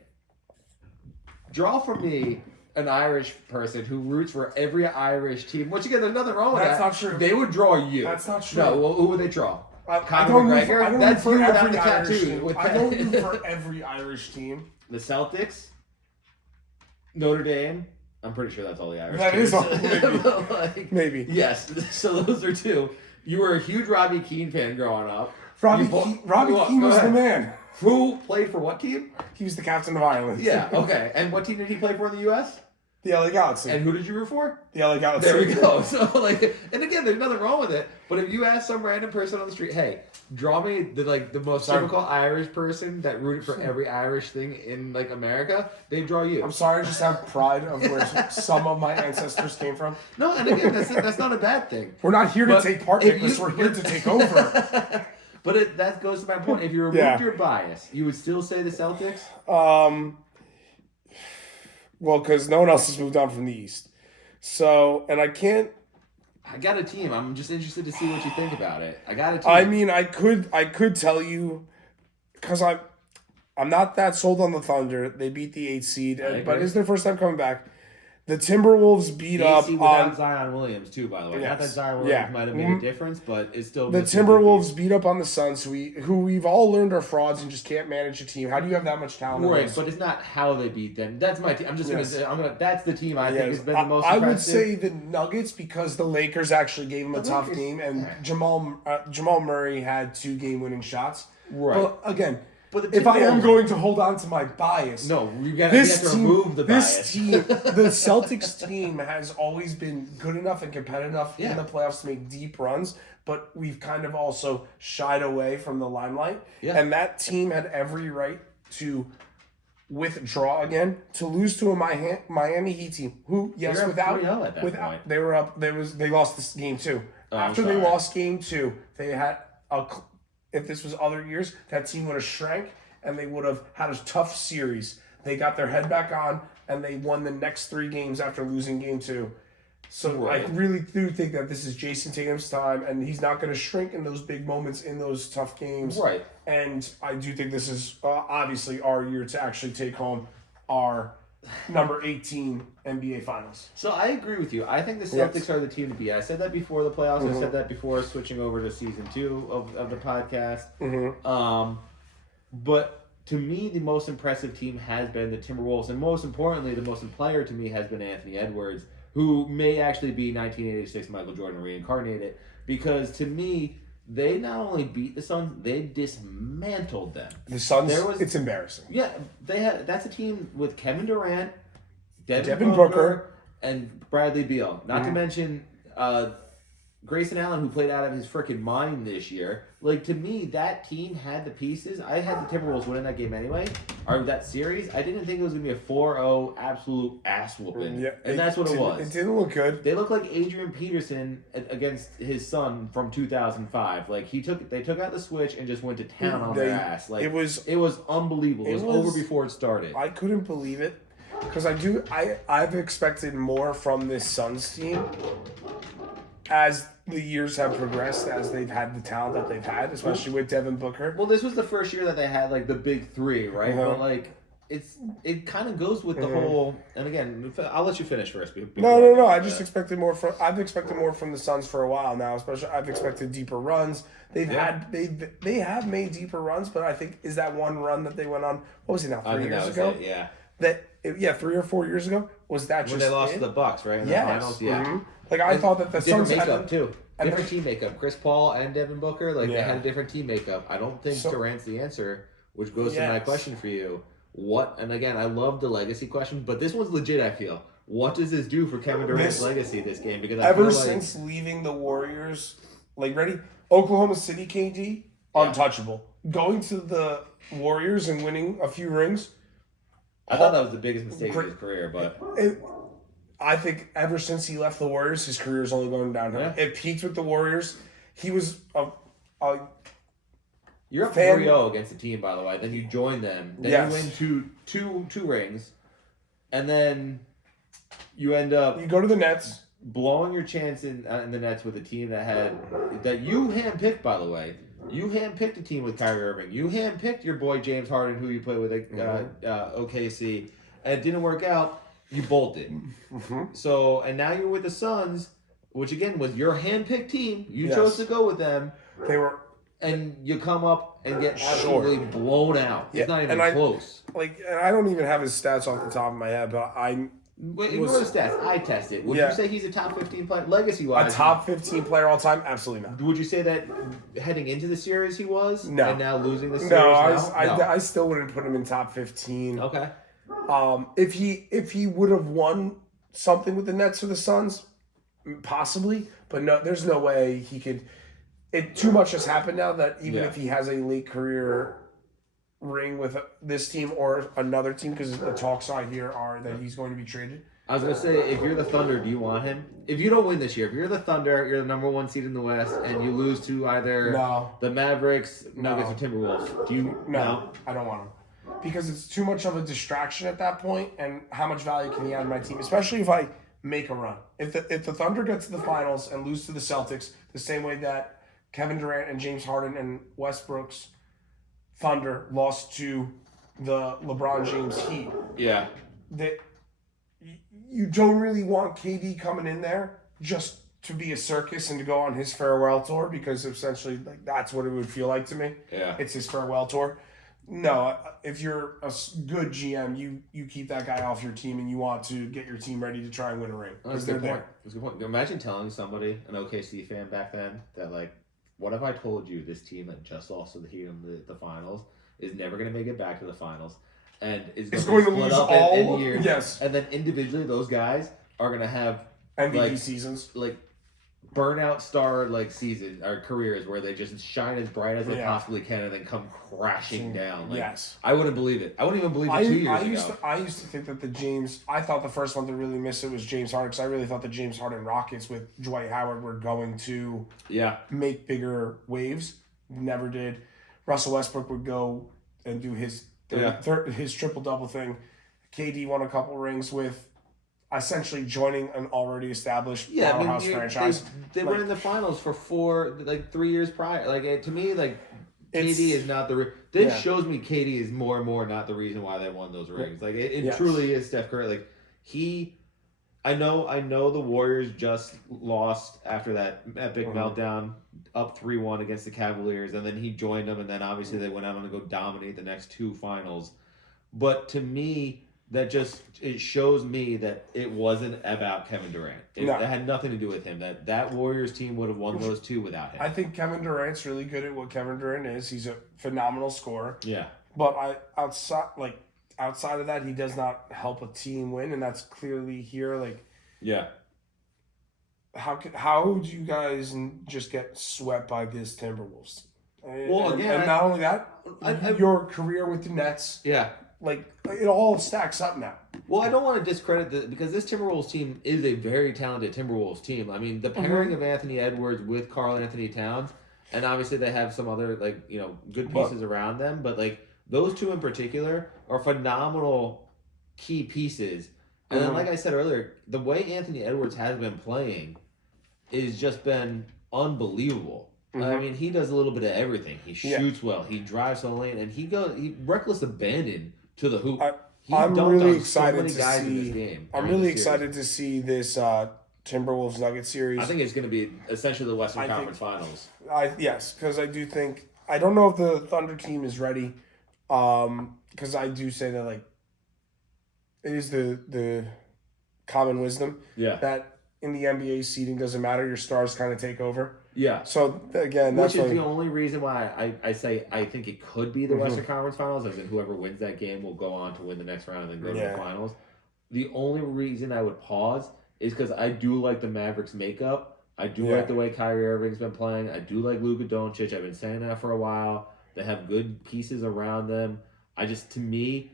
draw for me an Irish person who roots for every Irish team. Which again, there's nothing wrong with that. That's not true. They would draw you. That's not true. No, well, who would they draw? I don't root for every Irish team. With I don't root for every Irish team. The Celtics, Notre Dame. I'm pretty sure that's all the Irish that teams. Is all, maybe. Yes, so those are two. You were a huge Robbie Keane fan growing up. Robbie Keane was the man. Who played for what team? He was the captain of Ireland. Yeah, okay. And what team did he play for in the U.S.? The LA Galaxy. And who did you root for? The LA Galaxy. There we go. So, and again, there's nothing wrong with it. But if you ask some random person on the street, hey, draw me the most typical Irish person that rooted for every Irish thing in America, they draw you. I'm sorry, I just have pride of where some of my ancestors came from. No, and again, that's not a bad thing. We're not here to take part in this. We're here to take over. But that goes to my point. If you removed your bias, you would still say the Celtics? Well, because no one else has moved on from the East. So, and I got a team. I'm just interested to see what you think about it. I got a team. I mean, I could tell you, because I'm not that sold on the Thunder. They beat the 8th seed, but it's their first time coming back. The Timberwolves beat up on Zion Williams too, by the way. Not that Zion Williams might have made a difference, but it's still the Timberwolves beat up on the Suns, who we've all learned are frauds and just can't manage a team. How do you have that much talent? Right, but it's not how they beat them. That's my team. I'm just gonna say that's the team I think has been the most impressive. I would say the Nuggets because the Lakers actually gave them a tough game, and Jamal Murray had 2 game-winning shots. Right. But again. But if I am going to hold on to my bias, you have to remove the bias. This team, the Celtics team, has always been good enough and competitive enough in the playoffs to make deep runs, but we've kind of also shied away from the limelight. Yeah. And that team had every right to withdraw again, to lose to a Miami Heat team, who they lost this game too. After they lost game 2, they had if this was other years, that team would have shrank and they would have had a tough series. They got their head back on and they won the next 3 games after losing game 2. So Right. I really do think that this is Jason Tatum's time, and he's not going to shrink in those big moments in those tough games. Right. And I do think this is obviously our year to actually take home our number 18 NBA Finals. So I agree with you. I think the Yes. Celtics are the team to beat. I said that before the playoffs. I said that before switching over to season 2 of the podcast. But to me, the most impressive team has been the Timberwolves, and most importantly, the most player to me has been Anthony Edwards, who may actually be 1986 Michael Jordan reincarnated. Because to me, they not only beat the Suns, they dismantled them. The Suns, There was- it's embarrassing. Yeah, they had. That's a team with Kevin Durant, Devin Booker, and Bradley Beal. Not to mention Grayson Allen, who played out of his freaking mind this year. Like, to me, that team had the pieces. I had the Timberwolves winning that game anyway, or that series. I didn't think it was going to be a 4-0 absolute ass whooping. Yeah, and that's what it was. It didn't look good. They look like Adrian Peterson against his son from 2005. Like, they took out the switch and just went to town on their ass. Like, it was unbelievable. It was over before it started. I couldn't believe it because I've expected more from this Suns team as the years have progressed, as they've had the talent that they've had, especially with Devin Booker. Well, this was the first year that they had like the big 3, right? Uh-huh. But like it kind of goes with the whole. And again, I'll let you finish first. No. I just expected more from. I've expected more from the Suns for a while now. Especially, I've expected deeper runs. They have made deeper runs, but I think is that one run that they went on. What was it now? 3 years ago. Yeah. 3 or 4 years ago. Was that When just they lost it? to the Bucks, right? In the Yes. finals. Yeah. Mhm. Like I thought that the Different Suns makeup too. and Different team makeup. Chris Paul and Devin Booker, like they Yeah. had a different team makeup. I don't think So- Durant's the answer, which goes to my Yes. question for you. What? And again, I love the legacy question, but this one's legit. I feel. What does this do for Kevin Durant's legacy this game? Because I Ever feel like, since leaving the Warriors, like ready, Oklahoma City KD, untouchable. Going to the Warriors and winning a few rings. I thought that was the biggest mistake of his career, but I think ever since he left the Warriors, his career is only going downhill. Yeah. It peaked with the Warriors. He was a you're up Fan- 3-0 against the team, by the way. Then you join them. Then Yes. you win two rings, and then you end up you go to the Nets. blowing your chance in the Nets with a team that you handpicked, by the way. You handpicked a team with Kyrie Irving. You handpicked your boy James Harden, who you played with OKC, and it didn't work out. You bolted. So, and now you're with the Suns, which again was your handpicked team. You Yes. chose to go with them, They were and you come up and get absolutely blown out. Yeah, It's not even and close. like, and I don't even have his stats off the top of my head, but I'm Wait, ignore the stats. I tested. Would Yeah. you say he's a top 15 player legacy a wise? top 15 player all time. Absolutely not. Would you say that heading into the series he was? No. And now losing the series No, now? I still wouldn't put him in top 15. Okay. If he would have won something with the Nets or the Suns, possibly, but no, there's no way he could. Too much has happened now that even Yeah. if he has a late career ring with this team or another team, because the talks I hear are that he's going to be traded. I was going to say, if you're the Thunder, do you want him? If you don't win this year, if you're the Thunder, you're the number 1 seed in the West, and you lose to either No. the Mavericks, No. Nuggets, or Timberwolves, do you? No, I don't want him. Because it's too much of a distraction at that point, and how much value can he add to my team? Especially if I make a run. If the Thunder get to the finals and lose to the Celtics, the same way that Kevin Durant and James Harden and Westbrook's Thunder lost to the LeBron James Heat, Yeah. that you don't really want KD coming in there just to be a circus and to go on his farewell tour, because essentially like that's what it would feel like to me. Yeah. It's his farewell tour. No, if you're a good GM, you keep that guy off your team and you want to get your team ready to try and win a ring. That's Because a they're good point. there. That's a good point. Imagine telling somebody, an OKC fan back then, that like, what if I told you this team that just lost to the Heat in the finals is never going to make it back to the finals, and is It's going going to split lose up all. in years, Yes. and then individually those guys are going to have MVP like- seasons. like burnout star like seasons or careers where they just shine as bright as they Yeah. possibly can and then come crashing down. Like, Yes. I wouldn't believe it. I wouldn't even believe it 2 years ago. I used to think that I thought the first one to really miss it was James Harden, because I really thought the James Harden Rockets with Dwight Howard were going to Yeah. make bigger waves. never did. Russell Westbrook would go and do his his triple-double thing. KD won a couple rings with essentially joining an already established powerhouse franchise. They were in the finals for 3 years prior. To me, KD is not the. This shows me KD is more and more not the reason why they won those rings. It truly is Steph Curry. I know the Warriors just lost after that epic meltdown, up 3-1 against the Cavaliers, and then he joined them, and then obviously they went out on to go dominate the next two finals. But to me, it shows me that it wasn't about Kevin Durant. It had nothing to do with him. That Warriors team would have won those two without him. I think Kevin Durant's really good at what Kevin Durant is. He's a phenomenal scorer. Yeah. But outside of that, he does not help a team win, and that's clearly here. Yeah. How would you guys just get swept by this Timberwolves? And not only that, your career with the Nets. Yeah. It all stacks up now. Well, I don't want to discredit because this Timberwolves team is a very talented Timberwolves team. I mean, the pairing of Anthony Edwards with Karl Anthony Towns, and obviously they have some other good pieces around them, but those two in particular are phenomenal key pieces. And then, like I said earlier, the way Anthony Edwards has been playing is just been unbelievable. I mean, he does a little bit of everything. He shoots well. He drives the lane, and he reckless abandon to the hoop. I'm really excited to see this Timberwolves Nuggets series. I think it's going to be essentially the Western Conference Finals. Yes, because I do think I don't know if the Thunder team is ready. Because I do say that it is the common wisdom that in the NBA seeding doesn't matter. Your stars kind of take over. Yeah. So again, which is the only reason why I say I think it could be the Western Conference Finals, as in whoever wins that game will go on to win the next round and then go to the finals. The only reason I would pause is because I do like the Mavericks makeup. I do like the way Kyrie Irving's been playing. I do like Luka Doncic. I've been saying that for a while. They have good pieces around them. To me,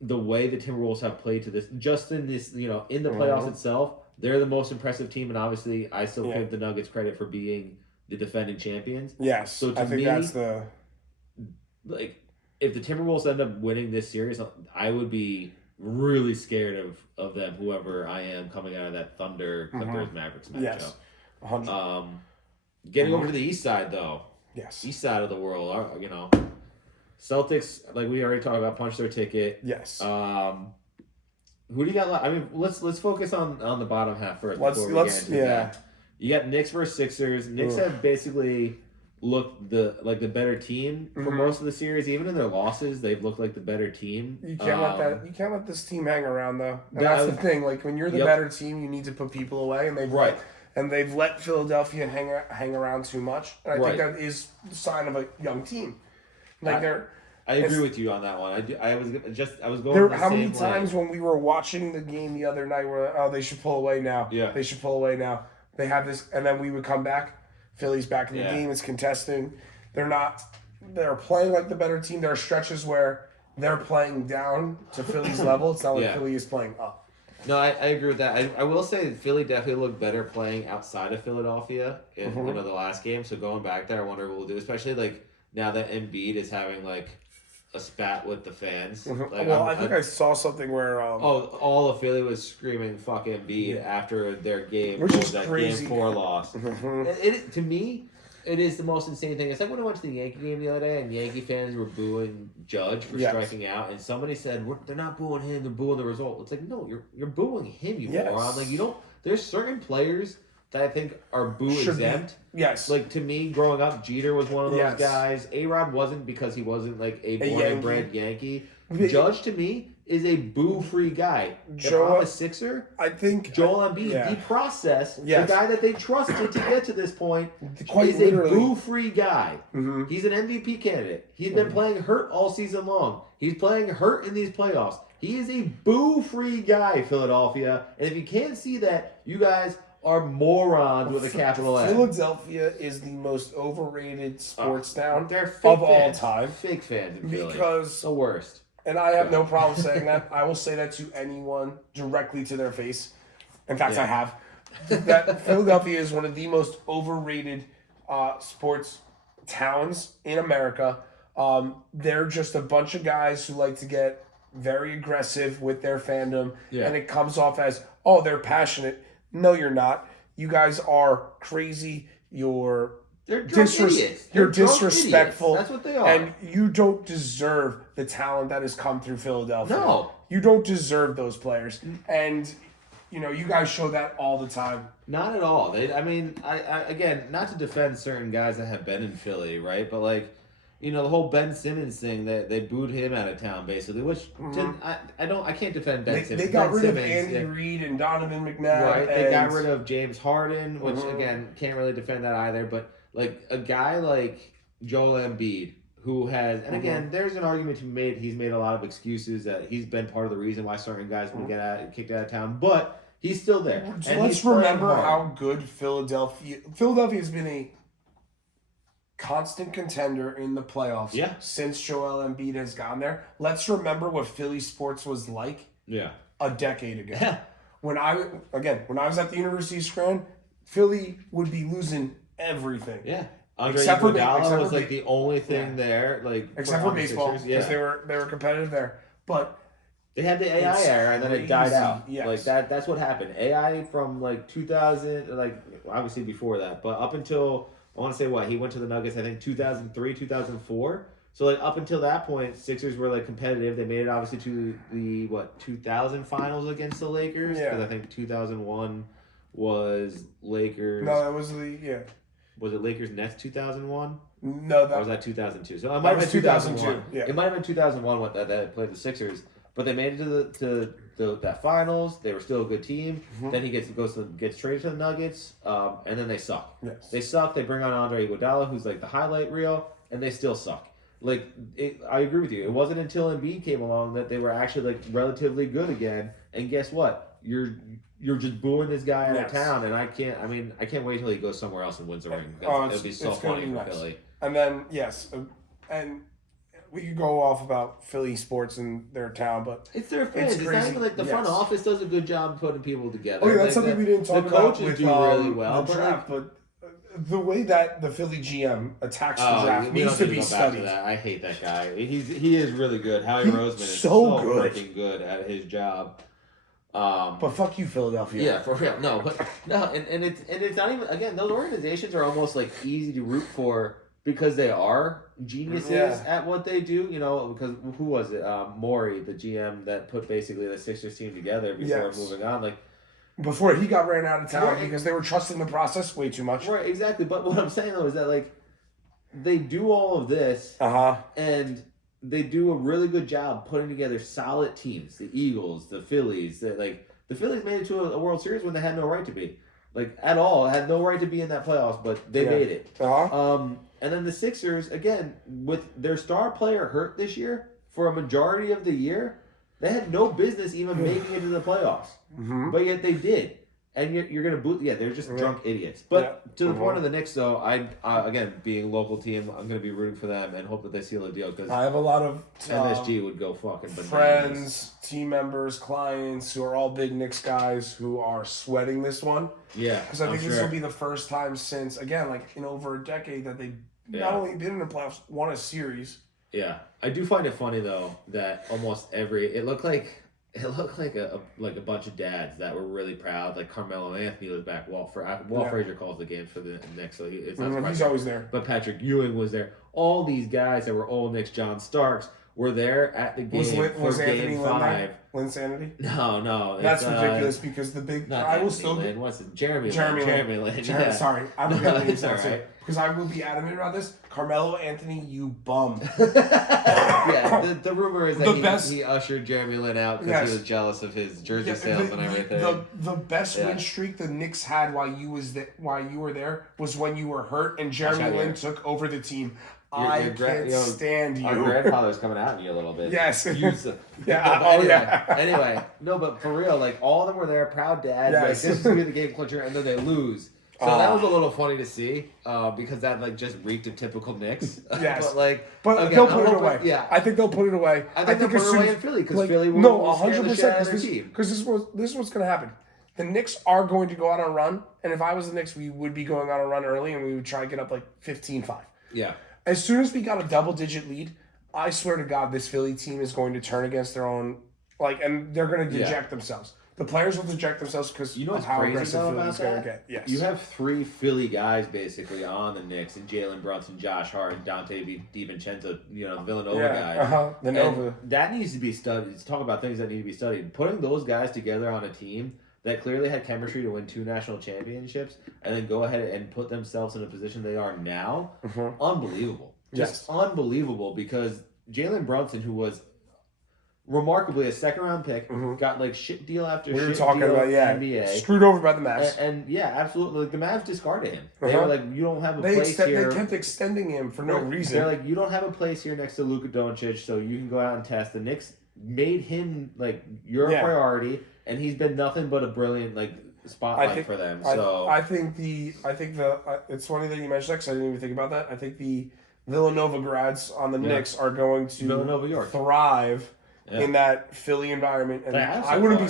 the way the Timberwolves have played to this, just in this, in the playoffs itself, they're the most impressive team, and obviously, I still give the Nuggets credit for being the defending champions. Yes, so I think that's the if the Timberwolves end up winning this series, I would be really scared of them, whoever I am coming out of that Thunder Clippers Mavericks matchup. Yes, 100. Getting over to the East side though. Yes, East side of the world, Celtics, like we already talked about, punched their ticket. Yes. Who do you got left? I mean, let's focus on the bottom half first. You got Knicks versus Sixers. Knicks have basically looked the better team for most of the series. Even in their losses, they've looked like the better team. You can't let this team hang around though. And that's the thing. When you're the better team, you need to put people away, and they've let Philadelphia hang around too much. And I think that is the sign of a young team. I agree with you on that one. I was going. How many times when we were watching the game the other night, where they should pull away now. Yeah. They should pull away now. They have this, and then we would come back. Philly's back in the game. It's contesting. They're playing like the better team. There are stretches where they're playing down to Philly's level. It's not like Philly is playing up. No, I agree with that. I will say that Philly definitely looked better playing outside of Philadelphia in the last game. So going back there, I wonder what we'll do, especially now that Embiid is having a spat with the fans. I think I saw something where all of Philly was screaming "fuck Embiid" after their game, which is that crazy. Game 4 loss. To me, it is the most insane thing. It's like when I went to the Yankee game the other day, and Yankee fans were booing Judge for striking out, and somebody said they're not booing him; they're booing the result. It's like, no, you're booing him, you moron. You don't. There's certain players that I think are boo exempt. Yes. To me, growing up, Jeter was one of those guys. A-Rod wasn't because he wasn't a born and bred Yankee. Judge, to me, is a boo-free guy. If I'm a Sixer, I think Joel Embiid, the process, the guy that they trusted to get to this point, Quite is literally. a boo-free guy. He's an MVP candidate. He's been playing hurt all season long. He's playing hurt in these playoffs. He is a boo-free guy, Philadelphia. And if you can't see that, you guys are morons with a capital F. Philadelphia is the most overrated sports town they're fake of fans. all time. Fake fans in Philly. Because the worst. And I have no problem saying that. I will say that to anyone directly to their face. In fact, I have. That Philadelphia is one of the most overrated sports towns in America. They're just a bunch of guys who like to get very aggressive with their fandom, and it comes off as, oh, they're passionate. No, you're not. You guys are crazy. They're drunk idiots. You're They're drunk disrespectful. idiots. That's what they are. And you don't deserve the talent that has come through Philadelphia. No. You don't deserve those players. And, you guys show that all the time. Not at all. I again, not to defend certain guys that have been in Philly, right? But like, the whole Ben Simmons thing, that they booed him out of town basically, which I can't defend Ben Simmons. They got Ben rid Simmons, of Andy Reid and Donovan McNabb. Right. They got rid of James Harden, which again can't really defend that either. But like a guy like Joel Embiid, who has, and again, there's an argument to be made. He's made a lot of excuses that he's been part of the reason why certain guys will get kicked out of town, but he's still there. So and let's remember how good Philadelphia has been a constant contender in the playoffs since Joel Embiid has gone there. Let's remember what Philly sports was like a decade ago. Yeah. When I was at the University of Scranton, Philly would be losing everything. Yeah. Except for Iguodala was like the only thing there, like except for baseball, because they were competitive there. But they had the AI era, and then it died out. Yes. Like that's what happened. AI from like 2000, like obviously before that, but up until I want to say he went to the Nuggets, I think 2003, 2004. So like up until that point, Sixers were like competitive. They made it obviously to the 2000 finals against the Lakers, because I think 2001 was Lakers. No, that was the Was it Lakers Nets 2001? No, or was that 2002? So it might have been 2001. Yeah. It might have been 2001 that played the Sixers, but they made it to that finals. They were still a good team. Then he gets traded to the Nuggets, and then they suck. Yes. They suck. They bring on Andre Iguodala, who's like the highlight reel, and they still suck. Like I agree with you. It wasn't until Embiid came along that they were actually like relatively good again. And guess what? You're just booing this guy out of town, and I can't wait till he goes somewhere else and wins a ring. It'd be so funny for Philly. And then and we could go off about Philly sports in their town, but it's their fans. It's not even like the front office does a good job putting people together. Oh, yeah, that's something we didn't talk about. The coaches do really well, but the way that the Philly GM attacks the draft needs to be studied. I hate that guy. He is really good. Howie Roseman is so freaking good at his job. But fuck you, Philadelphia. Yeah, for real. And it's not even, again, those organizations are almost like easy to root for because they are geniuses at what they do. Because who was it? Morey, the GM that put basically the Sixers team together before moving on. Like before he got ran out of town because they were trusting the process way too much. Right, exactly. But what I'm saying though is that like they do all of this, and they do a really good job putting together solid teams. The Eagles, the Phillies. The Phillies made it to a World Series when they had no right to be, like at all. Had no right to be in that playoffs, but they made it. And then the Sixers, again, with their star player hurt this year for a majority of the year, they had no business even making it to the playoffs. But yet they did. And you're going to boot... Yeah, they're just drunk idiots. But to the point of the Knicks, though, again, being local team, I'm going to be rooting for them and hope that they seal a deal. Because I have a lot of... MSG would go fucking bananas. Friends, team members, clients who are all big Knicks guys who are sweating this one. Yeah, because I think this will be the first time since, again, like in over a decade that they've not only been in the playoffs, won a series. Yeah. I do find it funny, though, that almost it looked like a bunch of dads that were really proud. Like Carmelo Anthony was back. Walt Frazier calls the games for the Knicks, so it's not he's always there. But Patrick Ewing was there. All these guys that were old Knicks, John Starks, were there at the game was for Anthony Game 5. Linsanity? No. That's ridiculous because the big... I will still... What's it? Jeremy Lin. Sorry. I'm forgetting his name. Because I will be adamant about this. Carmelo Anthony, you bum. The rumor is that he ushered Jeremy Lin out because he was jealous of his jersey sales and everything. The best win streak the Knicks had while you were there was when you were hurt and Jeremy Lin took over the team. I can't stand you. Our grandfather's coming out at you a little bit. Yes. Anyway, no, but for real, like all of them were there, proud dads. Yes. Like this is gonna be the game clincher, and then they lose. So that was a little funny to see, because that like just reeked of typical Knicks. Yes. but again, they'll put it away. Yeah. I think they'll put it away. I think they'll put it away in Philly because Philly will 100%. Because this is what's gonna happen. The Knicks are going to go on a run, and if I was the Knicks, we would be going on a run early, and we would try to get up like 15-5. Yeah. As soon as we got a double-digit lead, I swear to God, this Philly team is going to turn against their own, and they're going to deject themselves. The players will deject themselves because You know of what's how crazy aggressive though Philly's about going that? to get. Yes. You have 3 Philly guys basically on the Knicks, and Jalen Brunson, Josh Hart, and Dante DiVincenzo, the Villanova guy. The Nova. And that needs to be studied. Let's talk about things that need to be studied. Putting those guys together on a team that clearly had chemistry to win 2 national championships, and then go ahead and put themselves in a position they are now, unbelievable. Just unbelievable, because Jalen Brunson, who was remarkably a second-round pick, got like shit deal after shit deal. We were talking about NBA. Screwed over by the Mavs. And yeah, absolutely. Like, the Mavs discarded him. They were like, you don't have a They place here. They kept extending him for no reason. They're like, you don't have a place here next to Luka Doncic, so you can go out and test. The Knicks made him like your priority, and he's been nothing but a brilliant spotlight for them. So I think it's funny that you mentioned that because I didn't even think about that. I think the Villanova grads on the Knicks are going to Villanova, York. thrive in that Philly environment, and I wouldn't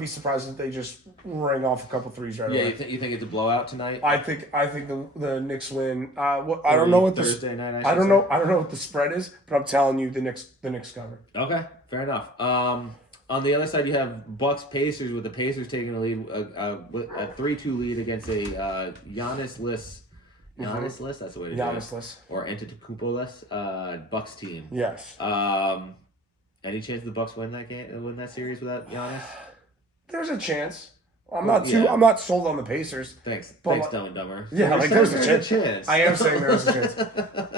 be surprised if they just ring off a couple threes right away. You think it's a blowout tonight? I think the Knicks win. I don't know what Thursday night. I don't know what the spread is, but I'm telling you the Knicks cover. Okay, fair enough. On the other side, you have Bucks Pacers, with the Pacers taking a lead, a 3-2 lead against a Giannis-less. Giannis-less, that's the way to do it. Giannis-less. Or Antetokounmpo-less Bucks team. Yes. Any chance the Bucks win that series without Giannis? There's a chance. I'm not sold on the Pacers. Thanks, but Dumb and Dumber. Yeah, there's a chance. I am saying there's a chance.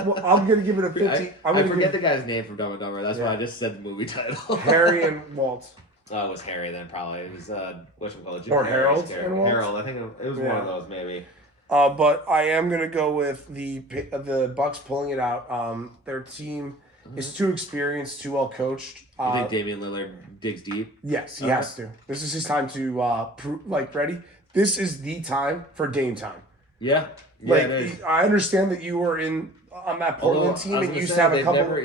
Well, I'm gonna give it a 50. I forget the guy's name from Dumb and Dumber. That's why I just said the movie title. Harry and Walt. Oh, it was Harry then probably. It was whatchamacallit? Or Harold and Walt? Harold. I think it was one of those maybe. But I am gonna go with the Bucks pulling it out. Their team is too experienced, too well coached. You think Damian Lillard digs deep? Yes, he has to. This is his time to ready. This is the time for Dame time. Yeah. I understand that you were on that Portland team and you used to have a couple.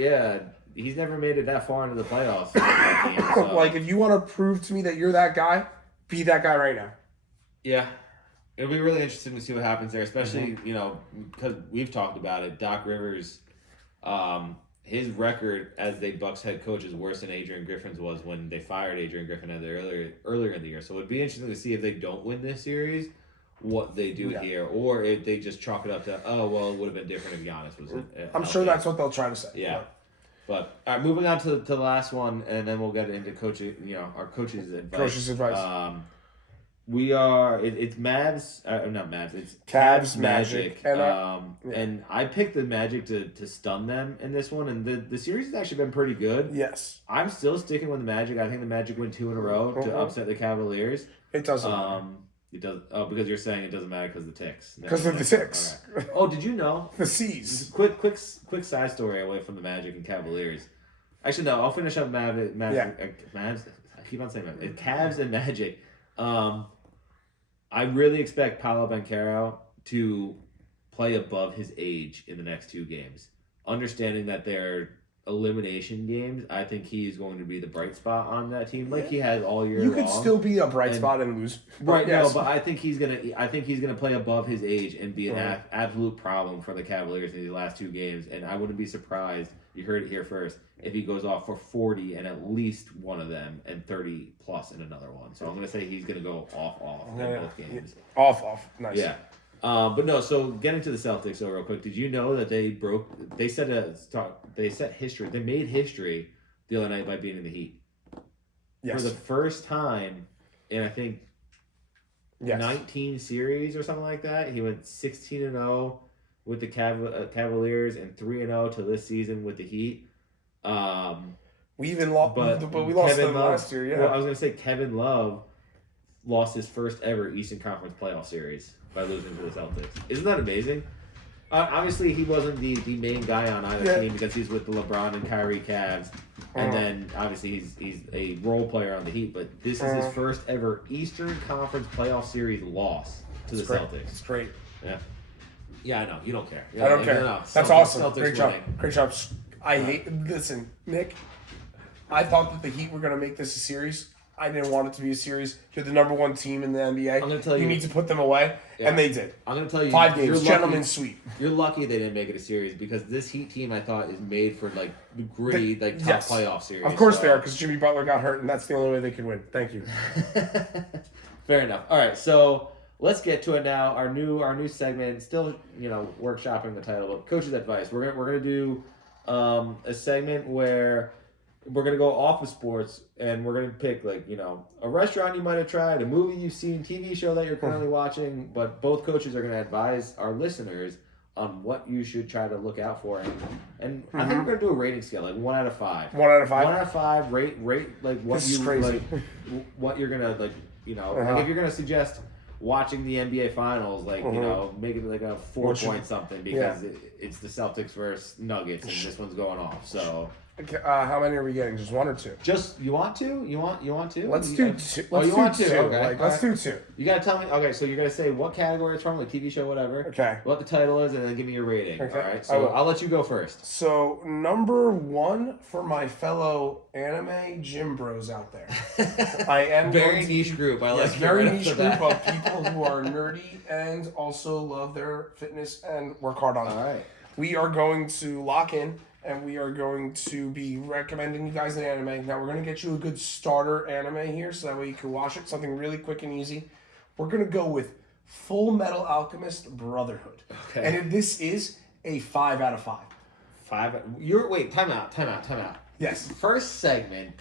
He's never made it that far into the playoffs. If you want to prove to me that you're that guy, be that guy right now. Yeah. It'll be really interesting to see what happens there, especially, because we've talked about it. Doc Rivers, his record as the Bucks head coach is worse than Adrian Griffin's was when they fired Adrian Griffin earlier in the year. So it'd be interesting to see if they don't win this series, what they do here, or if they just chalk it up to, it would have been different if Giannis was. I'm sure that's what they'll try to say. Yeah. But all right, moving on to the last one, and then we'll get into coaching. Our coach's advice. Coach's advice. We are. It's Mavs. Not Mavs. It's Cavs, Magic, and I picked the Magic to stun them in this one, and the series has actually been pretty good. Yes, I'm still sticking with the Magic. I think the Magic win 2 in a row to upset the Cavaliers. It doesn't. It does. Oh, because you're saying it doesn't matter because of the ticks. Because of the ticks. Okay. Oh, did you know the C's? Quick side story away from the Magic and Cavaliers. Actually, no. I'll finish up Mavs. Mavs. I keep on saying Mavs. Cavs and Magic. I really expect Paolo Banchero to play above his age in the next 2 games. Understanding that they're elimination games, I think he's going to be the bright spot on that team, like he has all year long. You could still be a bright spot and lose. Right, yes. No, but I think he's gonna play above his age and be an absolute problem for the Cavaliers in these last 2 games. And I wouldn't be surprised, you heard it here first, if he goes off for 40 and at least one of them and 30 plus in another one. So I'm gonna say he's gonna go off in both games. Off. Nice. Yeah. But no, so getting to the Celtics real quick, did you know that they set history. They made history the other night by beating the Heat. Yes. For the first time in, I think, 19 series or something like that. He went 16-0 with the Cavaliers and 3-0 to this season with the Heat. We even lost, but we lost them last year, yeah. Well, I was going to say Kevin Love lost his first ever Eastern Conference playoff series by losing to the Celtics. Isn't that amazing? Obviously, he wasn't the main guy on either team because he's with the LeBron and Kyrie Cavs. And then, obviously, he's a role player on the Heat. But this is his first ever Eastern Conference playoff series loss to the Celtics. It's great. Yeah. Yeah, I know. You don't care. I don't care. No. That's awesome. Celtics Great job. winning. Great job. Listen, Nick, I thought that the Heat were going to make this a series. I didn't want it to be a series. You're the number one team in the NBA. I'm gonna tell you, need to put them away, Yeah. and they did. I'm gonna tell you, 5 you're games, lucky- gentlemen's sweep. You're lucky they didn't make it a series because this Heat team I thought is made for like gritty, like top Yes. playoff series. Of course so. they are, because Jimmy Butler got hurt, and that's the only way they could win. Thank you. Fair enough. All right, so let's get to it now. Our new segment, still workshopping the title, but coach's advice. We're gonna do a segment where we're gonna go off of sports and we're gonna pick a restaurant you might have tried, a movie you've seen, TV show that you're currently watching. But both coaches are gonna advise our listeners on what you should try to look out for, and I think we're gonna do a rating scale, like 1 out of 5. 1 out of 5. 1 out of 5. Rate like what This is you crazy. like, what you're gonna like. Uh-huh. Like if you're gonna suggest watching the NBA Finals, like make it like a 4 point something because it's the Celtics versus Nuggets, and this one's going off. So Okay, how many are we getting? Just 1 or 2? just you want to? You want to? Let's do 2. Oh, you want 2? Okay. Like, let's do 2. You gotta tell me. Okay, so you're gonna say what category it's from, like TV show, whatever. Okay. What the title is, and then give me your rating. Okay. All right. I So will. I'll let you go first. So, number 1 for my fellow anime gym bros out there. I am Very going to- niche group. I Yes, like very your niche for group that. of people who are nerdy and also love their fitness and work hard on it. All right. We are going to lock in and we are going to be recommending you guys an anime. Now, we're going to get you a good starter anime here so that way you can watch it, something really quick and easy. We're going to go with Full Metal Alchemist Brotherhood. Okay. And this is a 5 out of 5. 5. Time out. Yes. First segment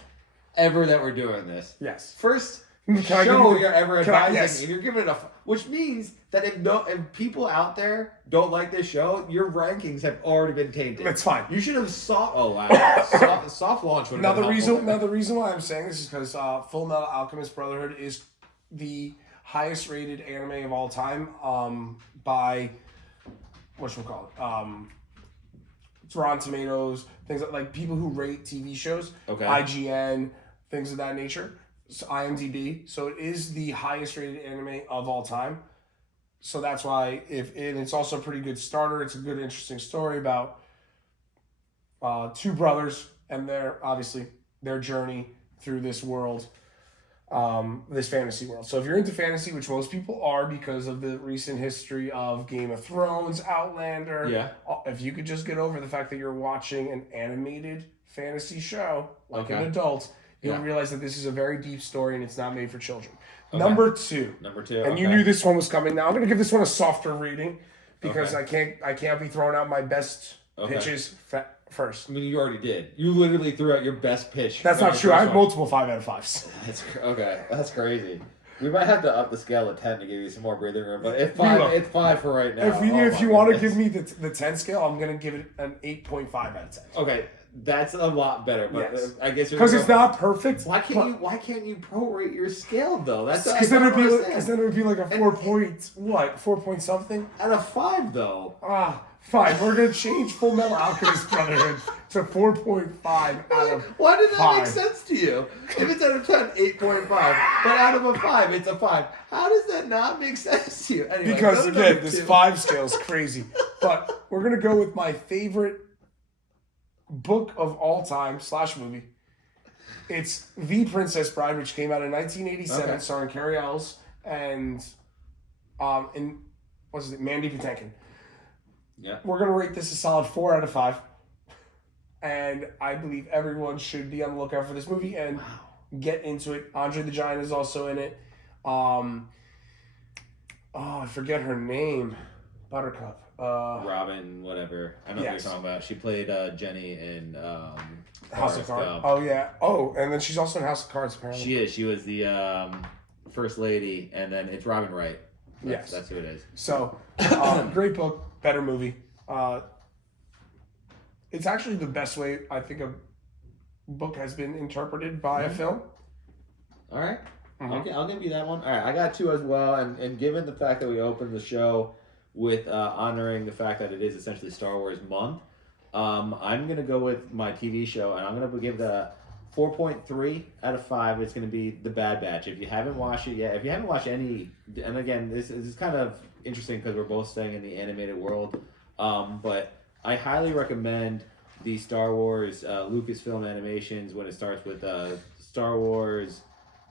ever that we're doing this. Yes. First Can I give show you- you're ever can I- advising, yes. and you're giving it a, which means that if people out there don't like this show, your rankings have already been tainted. It's fine. You should have soft launch would Now have the been reason why I'm saying this is because Full Metal Alchemist Brotherhood is the highest rated anime of all time by whatchamacallit, it's Rotten Tomatoes, things like people who rate TV shows, Okay. IGN, things of that nature, so IMDb. So it is the highest rated anime of all time. So that's why and it's also a pretty good starter. It's a good, interesting story about 2 brothers and their journey through this world, this fantasy world. So if you're into fantasy, which most people are because of the recent history of Game of Thrones, Outlander, Yeah. if you could just get over the fact that you're watching an animated fantasy show like an Okay. adult, you'll Yeah. realize that this is a very deep story and it's not made for children. Okay. Number 2. Number 2. And you knew this one was coming. Now I'm going to give this one a softer rating because Okay. I can't be throwing out my best Okay. pitches first. I mean, you already did. You literally threw out your best pitch. That's from not the true. I first have one. multiple 5 out of 5s. Okay. That's crazy. We might have to up the scale to 10 to give you some more breathing room, but it's We will. 5. It's 5 for right now. If you Oh my want to goodness. give me the 10 scale, I'm going to give it an 8.5 out of 10. Okay, that's a lot better. But Yes. I guess Because it's not perfect. Why can't you prorate your scale though? That's Because then it would be like a 4 point what? 4 point something? out of 5 though. Fine. We're gonna change Full Metal Alchemist Brotherhood to 4.5 out of Why did that 5. make sense to you? If it's out of 10, 8.5, but out of a 5, it's a 5. How does that not make sense to you? Anyway, Because go to again, number this 2. 5 scale is crazy. But we're gonna go with my favorite book of all time / movie. It's The Princess Bride, which came out in 1987, Okay. starring Carrie Ells and Mandy Patinkin. Yeah. We're gonna rate this a solid 4 out of 5. And I believe everyone should be on the lookout for this movie and get into it. Andre the Giant is also in it. I forget her name. Buttercup. Robin, whatever. I know what Yes. you're talking about. She played Jenny in House of Forrest Cards. Gump. Oh yeah. Oh, and then she's also in House of Cards apparently. She is. She was the first lady, and then it's Robin Wright. Yes. That's who it is. So, great book, better movie. It's actually the best way I think a book has been interpreted by a film. All right. Mhm. Okay, I'll give you that one. All right, I got 2 as well, and given the fact that we opened the show with honoring the fact that it is essentially Star Wars month, I'm gonna go with my TV show, and I'm gonna give the 4.3 out of 5. It's gonna be The Bad Batch. If you haven't watched it yet, if you haven't watched any, and again, this is kind of interesting because we're both staying in the animated world, but I highly recommend the Star Wars Lucasfilm animations when it starts with Star Wars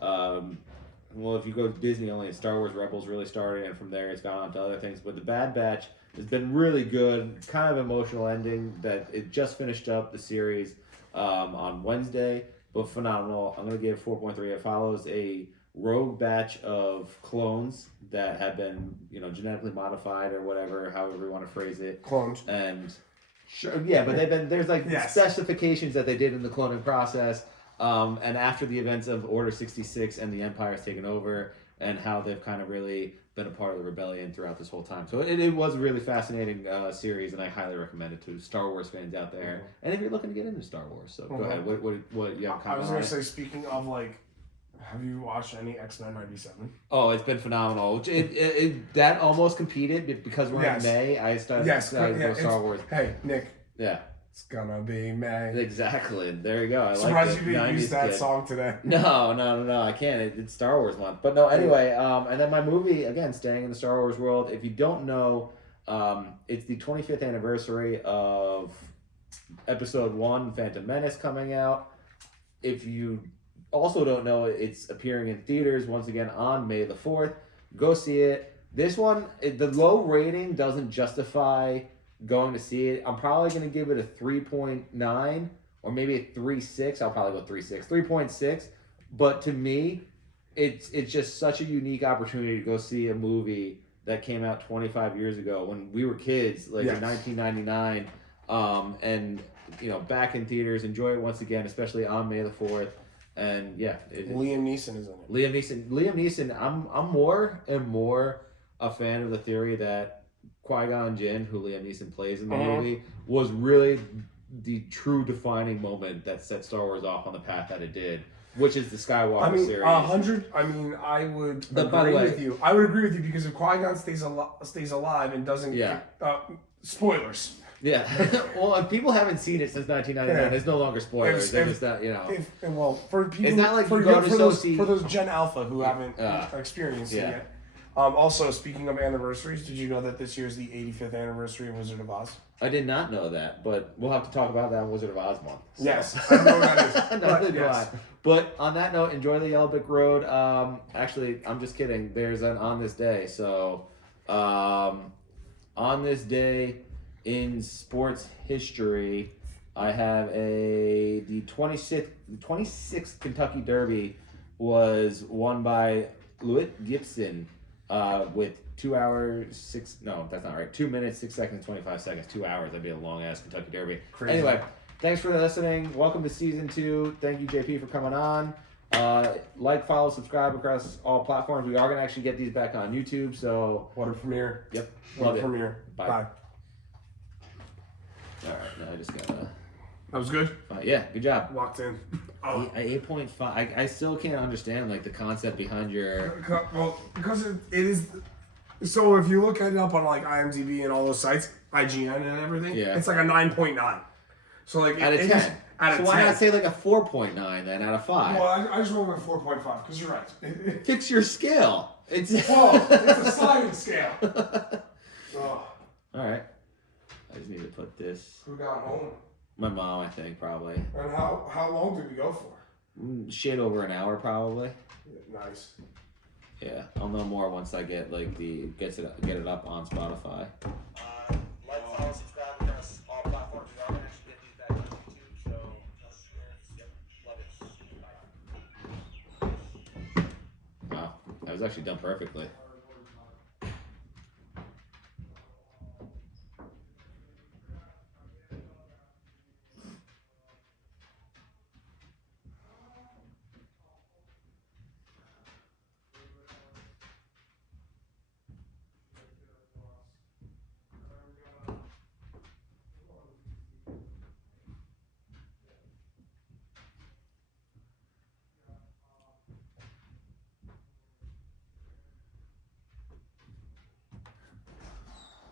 Well, if you go to Disney, only Star Wars Rebels really started, and from there it's gone on to other things. But The Bad Batch has been really good. Kind of emotional ending that it just finished up the series on Wednesday, but phenomenal. I'm gonna give 4.3. It follows a rogue batch of clones that have been, genetically modified or whatever, however you want to phrase it. Clones. And sure, yeah, but there's like Yes. specifications that they did in the cloning process. And after the events of Order 66 and the Empire's taken over, and how they've kind of really been a part of the rebellion throughout this whole time. So it was a really fascinating series, and I highly recommend it to Star Wars fans out there. And if you're looking to get into Star Wars, so go ahead. What you have? I was going to say, speaking of have you watched any X-Men 97? Oh, it's been phenomenal. That almost competed because we're in May. I started Star Wars. Hey, Nick. Yeah. It's gonna be May. Exactly. There you go. I Surprised you didn't use that song today. No, I can't. It's Star Wars month. But no, anyway, and then my movie, again, staying in the Star Wars world. If you don't know, it's the 25th anniversary of Episode 1, Phantom Menace, coming out. If you also don't know, it's appearing in theaters once again on May the 4th. Go see it. This one, the low rating doesn't justify going to see it. I'm probably going to give it a 3.9 or maybe a 3.6. I'll probably go 3.6. 3.6. But to me, it's just such a unique opportunity to go see a movie that came out 25 years ago when we were kids, in 1999. And, back in theaters. Enjoy it once again, especially on May the 4th. And yeah, Liam Neeson is in it. Liam Neeson. I'm more and more a fan of the theory that Qui-Gon Jinn, who Liam Neeson plays in the movie, was really the true defining moment that set Star Wars off on the path that it did, which is the Skywalker series. 100. I would agree with you. I would agree with you because if Qui-Gon stays alive and doesn't get spoilers. Yeah. Well, if people haven't seen it since 1999, it's no longer spoilers. They're just not, for people, it's not like for those Gen Alpha who haven't experienced it yet. Also, speaking of anniversaries, did you know that this year is the 85th anniversary of Wizard of Oz? I did not know that, but we'll have to talk about that in Wizard of Oz month. So. Yes, I don't know what that is. Yes. But on that note, enjoy the Yellow Brick Road. Actually, I'm just kidding. There's an On This Day. So, on this day in sports history, I have the 26th Kentucky Derby was won by Louis Gibson. With 2 minutes, 6 seconds, 25 seconds, 2 hours. That'd be a long ass Kentucky Derby. Crazy. Anyway, thanks for listening. Welcome to season 2. Thank you, JP, for coming on. Follow, subscribe across all platforms. We are gonna actually get these back on YouTube. So what a premiere! Yep, what a premiere. Bye. All right, now I just gotta. That was good. Yeah, good job. Locked in. 8.5. I still can't understand the concept behind your. Well, because it is. So if you look at it up on IMDb and all those sites, IGN and everything, it's like a 9.9. So out of 10. Out of 10. Why not say a 4.9 then out of 5? Well, I just went with 4.5 because you're right. Fix your scale. It's it's a sliding scale. All right. I just need to put this. Who got home? My mom, I think, probably. And how long did we go for? Shit over an hour, probably. Yeah, nice. Yeah, I'll know more once I get get it up on Spotify. Follow, subscribe across all platforms. We are going to actually get these back on YouTube, so love it. Wow, that was actually done perfectly.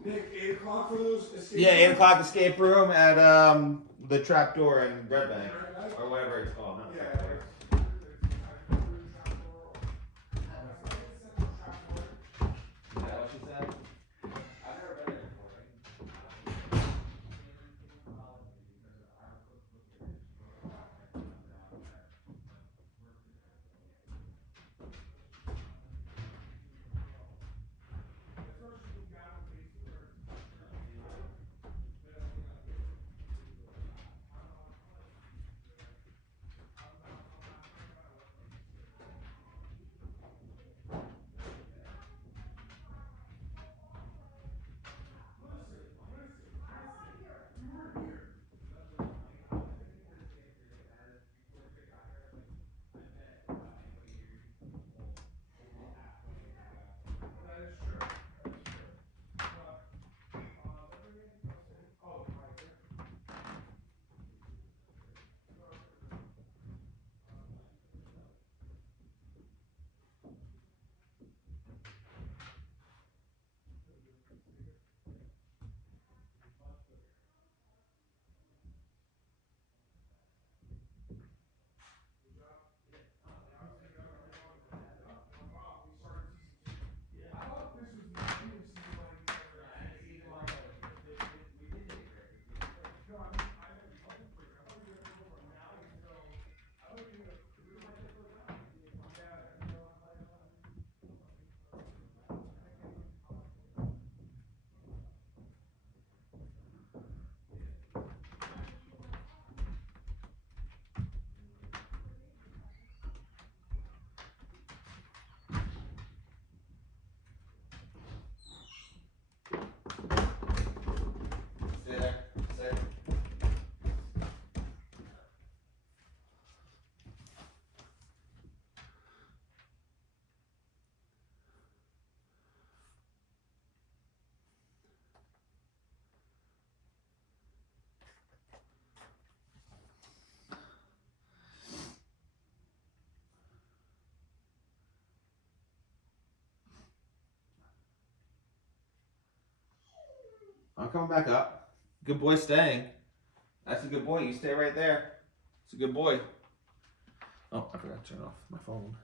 Nick, 8 o'clock for those escape 8 o'clock escape room at the trapdoor in Red Bank. Or whatever it's called. Not trapdoor. Is that what she said? I've never been there before, right? I'm coming back up. Good boy staying. That's a good boy. You stay right there. It's a good boy. Oh, I forgot to turn off my phone.